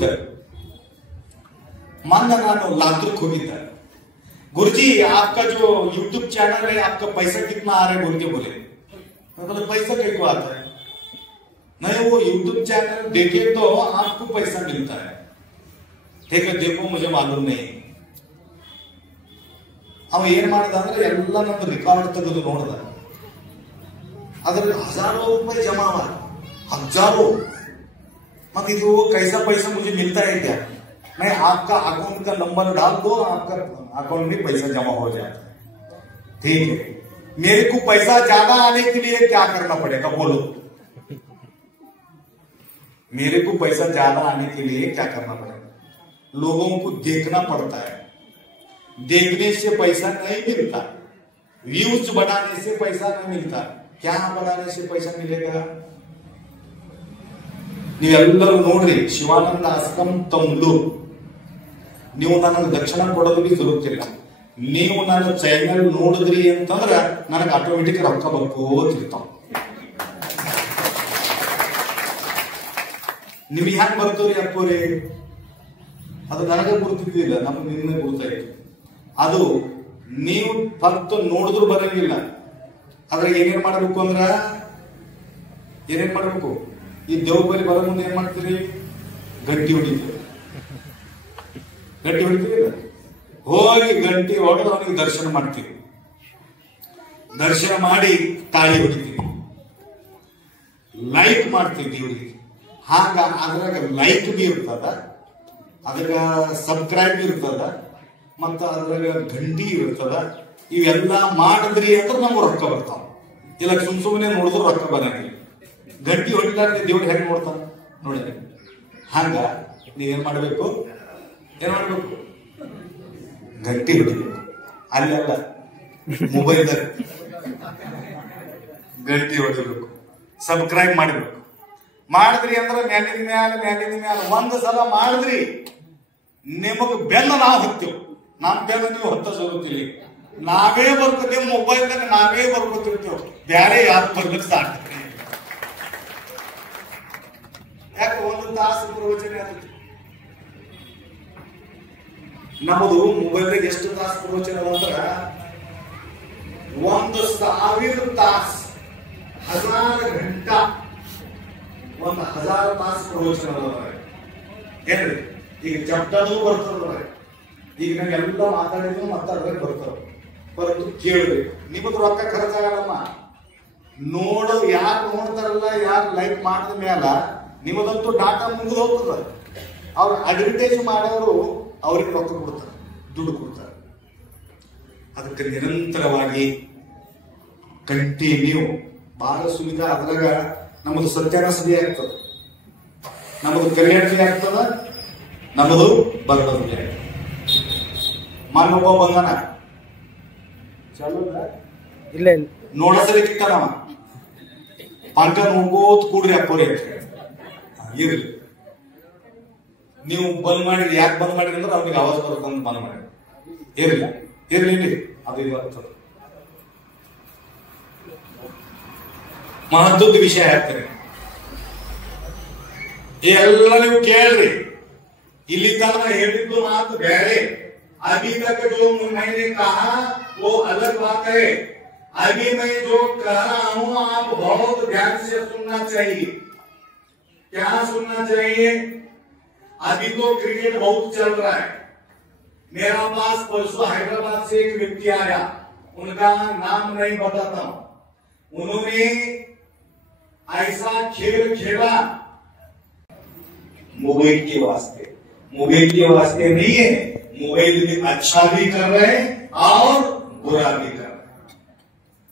ಮೊನ್ನೆ ನಾನು लातूर ಹೋಗಿದ್ದೆ. गुरुजी आपका जो यूट्यूब चैनल है आपका पैसा कितना आ रहा है बोल के बोले. मैं बोला पैसा कहीं को आता है? नहीं, वो यूट्यूब चैनल देखे तो आपको पैसा मिलता है. ठीक है, देखो मुझे मालूम नहीं. ಅವ ಏನ್ ಮಾಡಿದ ಅಂದ್ರೆ ಎಲ್ಲ ನಮ್ದು ರೆಕಾರ್ಡ್ ತೆಗೆದು ನೋಡಿದ. ಅದ್ರಲ್ಲಿ हजारों रुपए जमा हुआ, हजारों. मत ಇದು कैसा पैसा मुझे मिलता है क्या? मैं आपका अकाउंट का नंबर डाल दो, आपका अकाउंट में पैसा जमा हो जाता है. ठीक है, मेरे को पैसा ज्यादा आने के लिए क्या करना पड़ेगा बोलो? मेरे को पैसा ज्यादा आने के लिए क्या करना पड़ेगा? लोगों को देखना पड़ता है. देखने से पैसा नहीं मिलता, व्यूज बढ़ाने से पैसा नहीं मिलता. क्या बढ़ाने से पैसा मिलेगा? ನೀವೆಲ್ಲರೂ ನೋಡ್ರಿ, ಶಿವಾನಂದ ಆಶ್ರಮ ತಮ್ಲೂರ್ ನೀವು ನನಗೆ ದಕ್ಷಿಣ ಕೊಡೋದಕ್ಕೆ ಸುರುತ್ತಿಲ್ಲ. ನೀವು ನನ್ನ ಚಾನೆಲ್ ನೋಡಿದ್ರಿ ಅಂತಂದ್ರ ನನಗೆ ಆಟೋಮೆಟಿಕ್ ರೊಕ್ಕ ಬರ್ಕೋತಿರ್ತಾವ. ನಿಮಗೆ ಹ್ಯಾಂಗ ಬರ್ತವ್ರಿ ಅಪ್ಪೋರಿ? ಅದು ನನಗೆ ಗುರುತಿದ್ದಿಲ್ಲ, ನಮ್ಗೆ ನಿನ್ನೆ ಗುರುತಾಯ್ತು. ಅದು ನೀವು ಫಕ್ತ ನೋಡಿದ್ರು ಬರಂಗಿಲ್ಲ. ಅದ್ರಾಗ ಏನೇನ್ ಮಾಡ್ಬೇಕು ಅಂದ್ರ ಏನೇನ್ ಮಾಡ್ಬೇಕು? ಈ ದೇವ್ರ ಬಳಿ ಬರೋ ಮುಂದೆ ಏನ್ ಮಾಡ್ತೀರಿ? ಗಂಟಿ ಹೊಡಿತೀರಿ. ಗಂಟಿ ಹೊಡಿತೀರಿ, ಹೋಗಿ ಗಂಟಿ ಹೊಡೆದು ಅವನಿಗೆ ದರ್ಶನ ಮಾಡ್ತೀವಿ. ದರ್ಶನ ಮಾಡಿ ತಾಳಿ ಹೊಡಿತೀವಿ, ಲೈಕ್ ಮಾಡ್ತೀವಿ ದೇವರಿಗೆ. ಹಾಗ ಅದ್ರಾಗ ಲೈಕ್ ಬಿ ಇರ್ತದ, ಅದ್ರಾಗ ಸಬ್ಸ್ಕ್ರೈಬ್ ಇರ್ತದ, ಮತ್ತ ಅದ್ರಾಗ ಗಂಟಿ ಇರ್ತದ. ಇವೆಲ್ಲ ಮಾಡಿದ್ರಿ ಅಂದ್ರೆ ನಮ್ಗೆ ರೊಕ್ಕ ಬರ್ತಾವ. ಇಲ್ಲ ಸುಮ್ಮನೆ ನೋಡಿದ್ರು ರೊಕ್ಕ ಬರಂಗಿಲ್ಲ. ಗಂಟಿ ಹೊಡಿಲಾರ್ದೆ ದೇವ್ರು ಹೆಂಗ್ ನೋಡ್ತಾನ ನೋಡಿ. ಹಂಗ ನೀವೇನ್ ಮಾಡ್ಬೇಕು? ಏನ್ ಮಾಡ್ಬೇಕು? ಗಂಟಿ ಹೊಡಿಬೇಕು. ಅಲ್ಲಿ ಅಲ್ಲ, ಮೊಬೈಲ್ ಗಂಟಿ ಹೊಡಿಬೇಕು, ಸಬ್ಸ್ಕ್ರೈಬ್ ಮಾಡಬೇಕು. ಮಾಡಿದ್ರಿ ಅಂದ್ರೆ ಮ್ಯಾಲಿನ ಮ್ಯಾಲ ಒಂದು ಸಲ ಮಾಡಿದ್ರಿ ನಿಮಗ್ ಬೆಲ್ಲ ನಾವು ಹೊತ್ತೇವ್. ನಮ್ ಬೆಲ್ಲ ನೀವು ಹೊತ್ತ ಸೋರುತ್ತಿಲ್ಲ, ನಾವೇ ಬರ್ಕೋತೇವೆ. ಮೊಬೈಲ್ದಾಗ ನಾವೇ ಬರ್ಕೋತಿರ್ತೇವೆ, ಬ್ಯಾರೆ ಯಾರು ಬರ್ಲಿಕ್ಕೆ ಸಾಧ್ಯ. ಯಾಕೆ? ಒಂದು ತಾಸು ಪ್ರವಚನ ಆಗುತ್ತೆ. ನಮ್ಮದು ಮೊಬೈಲ್ದಾಗ ಎಷ್ಟು ತಾಸು ಪ್ರವಚನ ಅಂದ್ರ 1,000 ತಾಸು, 1000 ಗಂಟಾ, 1000 ತಾಸು ಪ್ರವಚನ ಏನ್ರಿ? ಈಗ ಜಪ್ಟದು ಬರ್ತದ. ಈಗ ನಾವೆಲ್ಲ ಮಾತಾಡಿದ್ರು ಮಾತಾಡ್ಬೇಕು ಬರ್ತಾವ, ಬರೋದು ಕೇಳ್ಬೇಕು. ನಿಮ್ಮದು ರೊಕ್ಕ ಖರ್ಚಾಗಲ್ಲಮ್ಮ. ನೋಡೋದು ಯಾರು ನೋಡ್ತಾರಲ್ಲ, ಯಾರು ಲೈಕ್ ಮಾಡಿದ ಮ್ಯಾಲ ನಿಮ್ಮದಂತೂ ಡಾಟಾ ಮುಗಿದು ಹೋಗ್ತದ. ಅವ್ರು ಅಡ್ವರ್ಟೈಸ್ ಮಾಡೋರು ಅವ್ರಿಗೆ ರೊಕ್ಕ ಕೊಡ್ತಾರೆ, ದುಡ್ಡು ಕೊಡ್ತಾರೆ. ಅದಕ್ಕೆ ನಿರಂತರವಾಗಿ ಕಂಟಿನ್ಯೂ ಬಹಳ ಸುವಿಧಾ. ಅದ್ರಾಗ ನಮ್ಮದು ಸತ್ಯಾನಾಸದಿ ಆಗ್ತದ, ನಮ್ಮದು ಕಲ್ಯಾಣಿ ಆಗ್ತದ, ನಮ್ಮದು ಬರಬದಿ ಆಗ್ತದ. ಮನ್ನೊಬ್ಬ ಬಂದನ ಇಲ್ಲ ನೋಡಸಲಿ ಕಿಟ್ಟನವ ಪಂಕ ನೋಡ್ಕೋತ್ ಕೂಡ್ರಿ ಅಪ್ಪೋರಿ ಅಂತ ಇರ್ಲಿ. ನೀವು ಬಂದ್ ಮಾಡಿರಿ, ಯಾಕೆ ಬಂದ್ ಮಾಡಿರಿ ಅಂದ್ರೆ ಅವ್ರಿಗೆ ಆವಾಜ್ ಬರ್ತಂತ ಬಂದ್ ಮಾಡಿ. ಇರ್ಲಿ ಇರ್ಲಿ ಇರ್ಲಿ, ಅದು ಬರ್ತದೆ. ಮಹತ್ವದ ವಿಷಯ ಹೇಳ್ತಾರೆ, ಎಲ್ಲ ನೀವು ಕೇಳ್ರಿ. ಇಲ್ಲಿ ತನಕ ಹೇಳಿದ್ದು ಮಾತು ಬೇರೆ. अभी तक जो मैंने कहा वो अलग बात है. अभी मैं जो कह रहा हूं आप बहुत ध्यान से सुनना चाहिए. क्या सुनना चाहिए? अभी तो क्रिकेट बहुत चल रहा है. मेरा पास परसों हैदराबाद से एक व्यक्ति आया, उनका नाम नहीं बताता हूं. उन्होंने ऐसा खेल खेला मोबाइल के वास्ते नहीं है. मोबाइल भी अच्छा भी कर रहे हैं और बुरा भी कर रहे हैं.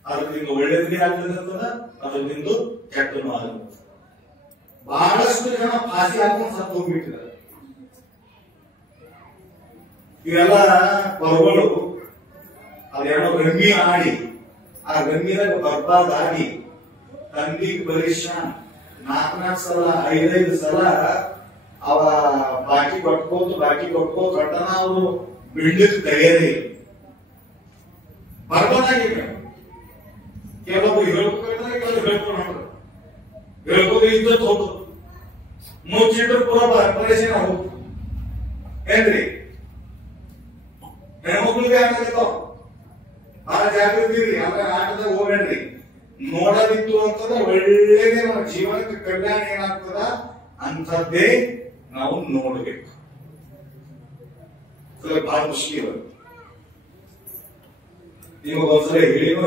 ಅದರಿಂದ ಒಳ್ಳೇದು भी ಆಗ್ತದ, ಅದರಿಂದ ಕೆಟ್ಟನು ಆಗುತ್ತೆ. ಬಹಳಷ್ಟು ಜನ ಫಾಸಿ ಹಾಕೊಂಡು ಸತ್ತು ಹೋಗ್ಬಿಟ್ಟಿದ್ದಾರೆ. ಇವೆಲ್ಲ ಪರ್ವಗಳು ಅದೇನೋ ರಮ್ಮಿ ಆಡಿ, ಆ ರಮ್ಮಿದಾಗ ಬರ್ಬಾದಾಗಿ ತಂಗಿ ಪರೀಕ್ಷಾನ್ 4 ಸಲ 5 ಸಲ ಅವ ಬಾಕಿ ಕೊಟ್ಕೋತ ಕಟ್ಟನ ಅವರು ಬಿಡ್ಲಿಕ್ಕೆ ತಯಾರಿ ಬರ್ಬಾದಾಗಿಲ್ಲ. ಕೆಲವೊಬ್ರು ಹೇಳ್ಬೇಕಾದ್ರೆ ಕೆಲವು ಹೇಳ್ಕೋದು ಇದ್ದದ್ದು ಹೋಗುದು, ಮುಚ್ಚಿಟ್ರು ಪೂರ ಪರೇಶಾನ ಹೋಗುದು. ಏನ್ರಿ? ಹೆಣ್ಮಕ್ಳಿಗೆ ಆಗ್ತದೆ, ಬಹಳ ಜಾಗೃತಿ ಇರ್ರಿ. ಆದ್ರೆ ಆಟದಾಗ ಹೋಗ್ಬೇಡ್ರಿ. ನೋಡೋದಿತ್ತು ಅಂತಂದ್ರೆ ಒಳ್ಳೇದೇ ನಮ್ಮ ಜೀವನಕ್ಕೆ ಕಲ್ಯಾಣ ಏನಾಗ್ತದ ಅಂತದ್ದೇ ನಾವು ನೋಡ್ಬೇಕು. ಬಹಳ ಮುಷ್ಕಿಲ್. ನಿಮಗೊಂದ್ಸಲ ಹೇಳಿನೋ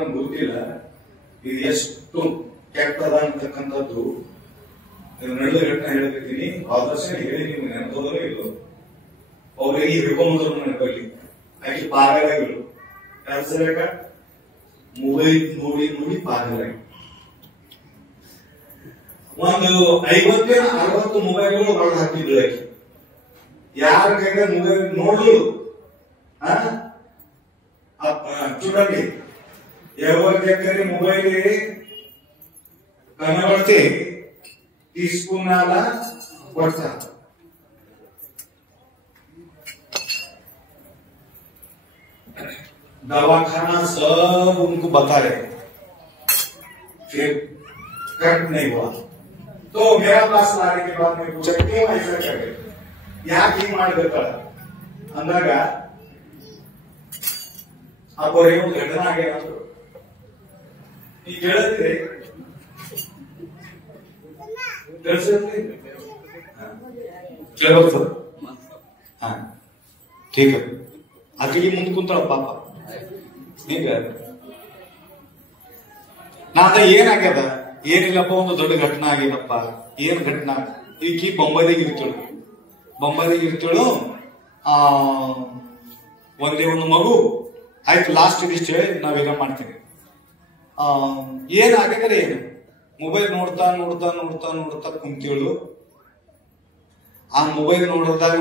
ನಮ್ಗೆ ಗೊತ್ತಿಲ್ಲ, ಇದು ಎಷ್ಟು ಕೆಟ್ಟದ ಅಂತಕ್ಕಂಥದ್ದು. ನಡೆದ ಘಟನೆ ಹೇಳ್ತಿದ್ದೀನಿ, ಆದರ್ಶ ಹೇಳಿ ನಿಮ್ಗೆ ನೆನಪೋದೋ ಇಲ್ಲೋ. ಅವ್ರಿಗೆ ಹಿಡ್ಕೊಂಬಂದ್ರು ನೆನಪಲ್ಲಿ ಆಕೆ ಪಾಗಲಾಗಿಲ್ಲ. ಯಾಕ? ಮೊಬೈಲ್ ನೋಡಿ ಪಾಗಲಾಗಿ ಒಂದು 50-60 ಮೊಬೈಲ್ಗಳು ಹೊರಗೆ ಹಾಕಿದ್ರು. ಆಕೆ ಯಾರ ಕೈಗೆ ಮೊಬೈಲ್ ನೋಡಲು చూడండి, ఎవరి దగ్గర మొబైల్ కనబడితే తీసుకున్నారా కొడతారు. दवाखाना सब उनको बता रहे, फिर कट नहीं हुआ। तो मेरा पास लाने के बाद मैं पूछा क्यों ऐसा कर रहे, ಯಾಕೆ ಹಿಂಗ್ ಮಾಡ್ಬೇಕಲ್ಲ ಅಂದಾಗ ಅವ್ರೇನೋ ಘಟನೆ ಆಗ್ಯಾವ ಈಗ ಹೇಳಿದ್ರೆ ಕೇಳಬರ್ತದ. ಹಾ ठीक है ಆಕೆಗೆ ಮುಂದೆ ಕುಂತಾಳ ಪಾಪ. ಈಗ ನಾದ ಏನಾಗ್ಯದ, ಏನಿಲ್ಲಪ್ಪ ಒಂದು ದೊಡ್ಡ ಘಟನಾ ಆಗ್ಯದಪ್ಪ. ಏನ್ ಘಟನಾ, ಈಕಿ ಬೊಂಬೈದಾಗ ಇರ್ತೇಳು ಒಂದೇ ಒಂದು ಮಗು ಆಯ್ತು. ಲಾಸ್ಟ್ ಇದಿಷ್ಟು ಹೇಳಿ ನಾವೀಗ ಮಾಡ್ತೀವಿ. ಏನಾಗ್ಯದ್ರೆ ಏನು, ಮೊಬೈಲ್ ನೋಡ್ತಾ ನೋಡ್ತಾ ನೋಡ್ತಾ ನೋಡ್ತಾ ಕುಂತೇಳು. ಆ ಮೊಬೈಲ್ ನೋಡೋದಾಗ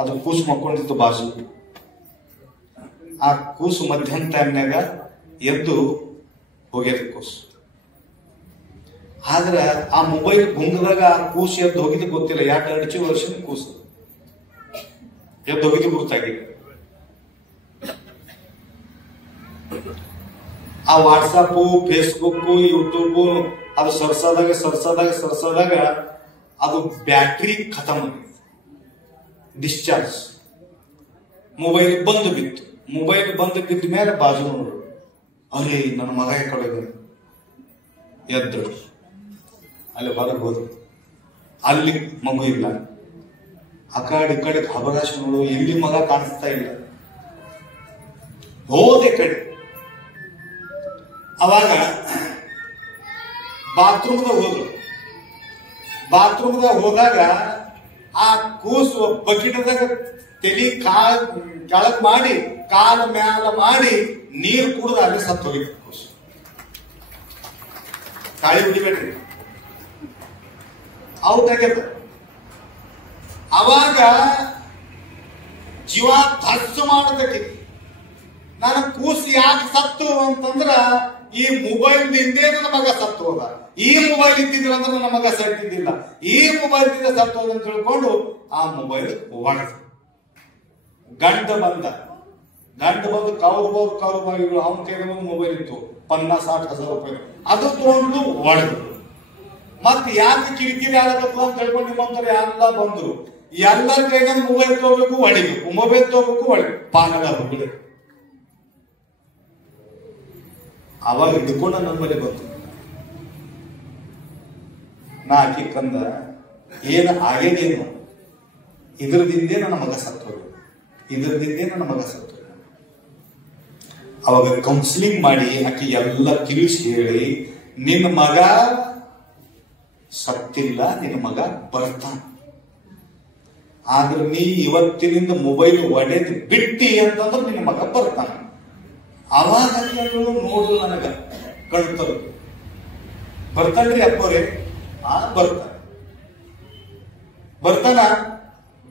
ಅದು ಕೂಸು ಮಕ್ಕೊಂಡಿತ್ತು ಬಾಜು. ಆ ಕೂಸು ಮಧ್ಯಾಹ್ನ ಟೈಮ್ನಾಗ ಎದ್ದು ಹೋಗ್ಯದ ಕೂಸು. ಆದ್ರ ಆ ಮೊಬೈಲ್ ಗುಂಗದಾಗ ಆ ಕೂಸು ಎದ್ದು ಹೋಗಿದ್ದು ಗೊತ್ತಿಲ್ಲ. 2 ವರ್ಷದ ಕೂಸು ಎದ್ದು ಹೋಗಿದ್ದು ಗೊತ್ತಾಗಿಲ್ಲ. ಆ ವಾಟ್ಸಪ್, ಫೇಸ್ಬುಕ್, ಯೂಟ್ಯೂಬ್ ಅದು ಸರ್ಸದಾಗ ಅದು ಬ್ಯಾಟ್ರಿ ಖತಮ್ ಆಗಿದೆ, ಡಿಸ್ಚಾರ್ಜ್. ಮೊಬೈಲ್ ಬಂದು ಬಿದ್ದ ಮೇಲೆ ಬಾಜು ನೋಡು, ಅರೇ ನನ್ನ ಮಗ ಕಡೆ ಎದ್ದು ಅಲ್ಲಿ ಹೊರಗೆ ಹೋದ್ರು. ಅಲ್ಲಿ ಮಗು ಇಲ್ಲ. ಆ ಕಡೆ ಖಬರಾಶ್ ನೋಡು, ಎಲ್ಲಿ ಮಗ ಕಾಣಿಸ್ತಾ ಇಲ್ಲ. ಹೋದೆ ಕಡೆ ಅವಾಗ ಬಾತ್ರೂಮ್ದಾಗ ಹೋದಾಗ ಆ ಕೂಸು ಬಕೆಟ್ದಾಗ ತಲೆ ಕೆಳಗ್ ಮಾಡಿ ಕಾಲ ಮ್ಯಾಲ ಮಾಡಿ ನೀರು ಕುಡಿದ ಅಲ್ಲಿ ಸತ್ತು ಹೋಗಿತ್ತು ಕೂಸು. ಕಾಳಿ ಬಿಡಿಬೇಡ್ರಿ, ಔಟ್ ಆಗ್ಯದ. ಅವಾಗ ಜೀವ ಧರ್ಸು ಮಾಡತೈತಿ. ನನ್ನ ಕೂಸು ಯಾಕೆ ಸತ್ತು ಅಂತಂದ್ರ ಈ ಮೊಬೈಲ್ ನಿಂದೇ ನನ್ನ ಮಗ ಸತ್ತು ಹೋದ. ಈ ಮೊಬೈಲ್ ಇದ್ದಿದ್ರ ಅಂದ್ರೆ ನನ್ನ ಮಗ ಸತ್ತಿದ್ದಿಲ್ಲ. ಈ ಮೊಬೈಲ್ ಇಂದ ಸತ್ತು ಹೋದ ಅಂತ ತಿಳ್ಕೊಂಡು ಆ ಮೊಬೈಲ್ ಒಡೆದು ಗಂಡ ಬಂದು ಕೌರು ಬಾಗಿಗಳು ಅವನ ಕೈಗೆ ಒಂದು ಮೊಬೈಲ್ ಇತ್ತು 50,000-60,000 ರೂಪಾಯಿ. ಅದು ತಗೊಂಡು ಒಡೆದು ಮತ್ತೆ ಯಾಕೆ ಕಿರಿಕಿರಿ ಆಗಬೇಕು ಅಂತ ಹೇಳ್ಕೊಂಡು ನಿಮ್ಮಂತರ ಎಲ್ಲ ಬಂದ್ರು. ಎಲ್ಲರ ಕೈಗೆ ಮೊಬೈಲ್ ತಗೋಬೇಕು, ಹೊಡಿಬೇಕು ಪಾನದ ಹೋಗ್ಲಿ. ಅವಾಗ ಹಿಡ್ಕೊಂಡ ನನ್ನ ಮೇಲೆ ಬಂತು. ನಾ ಆಕಿ ಕಂದ ಏನು ಆಗೇನೇನು, ಇದ್ರದಿಂದೇ ನನ್ನ ಮಗ ಸತ್ತೋದು. ಅವಾಗ ಕೌನ್ಸಿಲಿಂಗ್ ಮಾಡಿ ಆಕಿ ಎಲ್ಲ ತಿಳಿಸಿ ಹೇಳಿ, ನಿನ್ನ ಮಗ ಸತ್ತಿಲ್ಲ, ನಿನ್ನ ಮಗ ಬರ್ತಾನ. ಆದ್ರೆ ನೀ ಇವತ್ತಿನಿಂದ ಮೊಬೈಲ್ ಒಡೆದು ಬಿಟ್ಟಿ ಅಂತಂದ್ರೆ ನಿನ್ನ ಮಗ ಬರ್ತಾನ. ಅವಾಗ ನೋಡು ನನಗ ಕಳ್ತರು ಬರ್ತಾನ್ರಿ ಅಪ್ಪೋರೆ. ಬರ್ತಾನ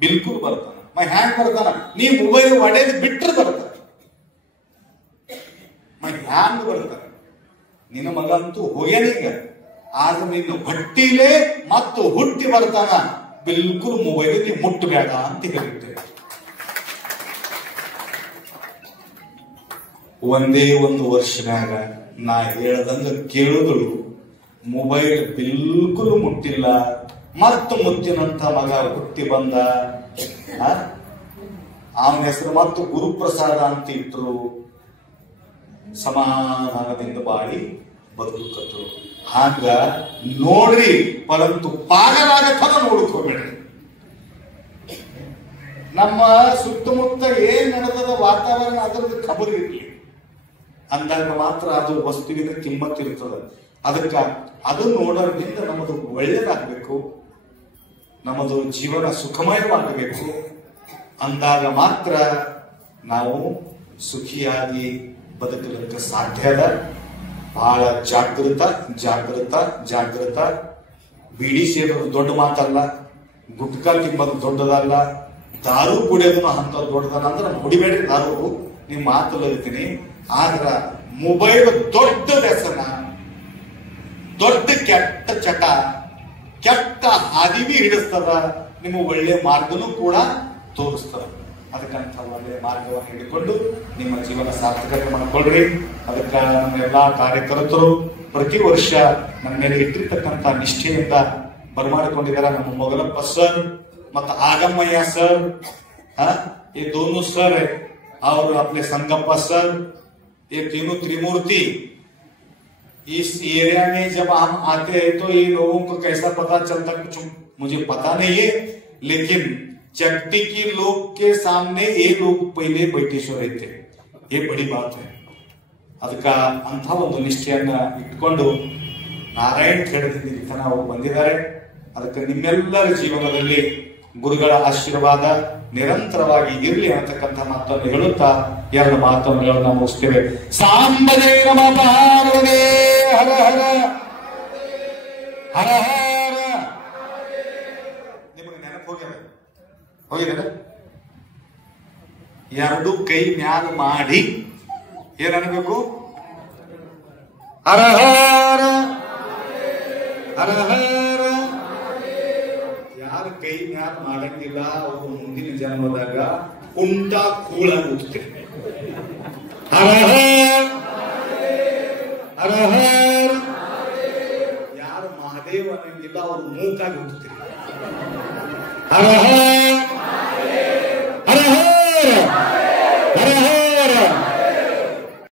ಬಿಲ್ಕುಲ್ ಬರ್ತಾನ. ಹ್ಯಾಂಗ್ ಬರ್ತಾನ, ನೀ ಮೊಬೈಲ್ ಒಡೆದು ಬಿಟ್ರೆ ಬರ್ತಾನ. ಹ್ಯಾಂಗ್ ಬರ್ತಾನ, ನಿನ್ನ ಮಗ ಅಂತೂ ಹೋಗ್ಯಾನೀಗ. ಆದ್ರೆ ನಿನ್ನ ಹೊಟ್ಟಿಲೇ ಮತ್ತು ಹುಟ್ಟಿ ಬರ್ತಾನ. ಬಿಲ್ಕುಲ್ ಮೊಬೈಲ್ ನೀ ಮುಟ್ಟಬೇಡ ಅಂತ ಹೇಳಿರ್ತೇವೆ. ಒಂದೇ ಒಂದು ವರ್ಷನಾಗ ನಾ ಹೇಳ್ದಂಗ ಕೇಳಿದಳು, ಮೊಬೈಲ್ ಬಿಲ್ಕುಲ್ ಮುಟ್ಟಿಲ್ಲ. ಮತ್ತು ಮುತ್ತಿನಂತ ಮಗ ಹುಟ್ಟಿ ಬಂದ. ಅವನ ಹೆಸರು ಮತ್ತು ಗುರುಪ್ರಸಾದ ಅಂತ ಇಟ್ರು. ಸಮಾಧಾನದಿಂದ ಬಾಳಿ ಬದುಕತ್ತು. ಹಾಗ ನೋಡ್ರಿ, ಪರಂತು ಪಾಗಲಾಗತ್ತ ನೋಡ್ಕೋಬೇಡ್ರಿ. ನಮ್ಮ ಸುತ್ತಮುತ್ತ ಏನ್ ನಡೆದ ವಾತಾವರಣ ಅದರದ್ದು ಖಬರ್ ಇರ್ಲಿ ಅಂದಾಗ ಮಾತ್ರ ಅದು ವಸ್ತುವಿನ ಕಿಮ್ಮತ್ ಇರ್ತದೆ. ಅದಕ್ಕೆ ಅದು ನೋಡೋದ್ರಿಂದ ನಮ್ಮದು ಒಳ್ಳೆಯದಾಗಬೇಕು, ನಮ್ಮದು ಜೀವನ ಸುಖಮಯವಾಗಬೇಕು. ಅಂದಾಗ ಮಾತ್ರ ನಾವು ಸುಖಿಯಾಗಿ ಬದುಕಲಿಕ್ಕೆ ಸಾಧ್ಯ ಅದ. ಬಹಳ ಜಾಗೃತ. ಬೀಡಿ ಸೇರೋದು ದೊಡ್ಡ ಮಾತಲ್ಲ, ಗುಟ್ಕಾ ತಿಂಬದು ದೊಡ್ಡದಲ್ಲ, ದಾರು ಕುಡಿಯೋದನ್ನ ಅಂತ ದೊಡ್ಡದಲ್ಲ. ಅಂದ್ರೆ ಕುಡಿಬೇಡ್ರಿ ದಾರು, ನಿಮ್ ಮಾತಲ್ಲ ಇರ್ತೀನಿ. ಆದ್ರ ಮೊಬೈಲ್ ದೊಡ್ಡ ವ್ಯಸನ, ದೊಡ್ಡ ಕೆಟ್ಟ ಚಟ, ಕೆಟ್ಟ ಹಾದಿವಿ ಹಿಡಿಸ್ತದ. ನಿಮ್ಮ ಒಳ್ಳೆ ಮಾರ್ಗನೂ ಕೂಡ ತೋರಿಸ್ತದ. ಅದಕ್ಕಂತ ಒಳ್ಳೆಯ ಮಾರ್ಗವನ್ನು ಹಿಡಿಕೊಂಡು ನಿಮ್ಮ ಜೀವನ ಸಾರ್ಥಕತೆ ಮಾಡಿಕೊಳ್ಳ್ರಿ. ಅದಕ್ಕ ನಮ್ಮ ಎಲ್ಲಾ ಕಾರ್ಯಕರ್ತರು ಪ್ರತಿ ವರ್ಷ ನಮ್ಮ ಮೇಲೆ ಇಟ್ಟಿರ್ತಕ್ಕಂಥ ನಿಷ್ಠೆಯಿಂದ ಬರಮಾಡಿಕೊಂಡಿದ್ದಾರೆ. ನಮ್ಮ ಮೊಗಲಪ್ಪ ಸರ್ ಮತ್ತು ಆಗಮ್ಮಯ್ಯ ಸರ್, ये दोनों सर है, और अपने संगप्पा सर, ये तीनों त्रिमूर्ति. इस एरिया में जब हम आते हैं तो ये लोगों को कैसा पता चलता कुछ मुझे पता नहीं है, लेकिन चट्टी की लोग के सामने ये लोग पहले बैठेश्वर थे. ये बड़ी बात है. ಅದಕ್ಕ ಅಂಥ ಒಂದು ನಿಷ್ಠೆಯನ್ನ ಇಟ್ಕೊಂಡು ನಾರಾಯಣ್ ಖೇಡದಿಂದ ತನ ಅವರು ಬಂದಿದ್ದಾರೆ. ಅದಕ್ಕೆ ನಿಮ್ಮೆಲ್ಲರ ಜೀವನದಲ್ಲಿ ಗುರುಗಳ ಆಶೀರ್ವಾದ ನಿರಂತರವಾಗಿ ಇರಲಿ ಅಂತಕ್ಕಂಥ ಮಾತನ್ನು ಹೇಳುತ್ತಾ ಎರಡು ಮಾತನ್ನು ಮುಗಿಸ್ತೇವೆ. ಸಾಂಬದೇ ನಮ ಪಾರ್ವತಿ ಹರ ಹರ ಹರ ಹರ. ನಿಮಗೆ ನೆನಪು ಹೋಗಿದೆ? ಎರಡು ಕೈ ಮ್ಯಾಲ ಮಾಡಿ ಏನಬೇಕು? ಹರ ಹರ ಹರ ಹರ. ಯಾರು ಕೈ ಮ್ಯಾಲ ಮಾಡಂಗಿಲ್ಲ ಅವರು ಮುಂದಿನ ಜನ್ಮದಾಗ ಕುಂಟ ಕೂಳ ಹುಟ್ಟುತ್ತಾರೆ. ಹರ ಹರ ಹರ. ಯಾರು ಮಹಾದೇವ ಅನ್ನಂಗಿಲ್ಲ ಅವರು ಮೂಕಾಗಿ ಹುಟ್ಟುತ್ತಾರೆ. ಹರ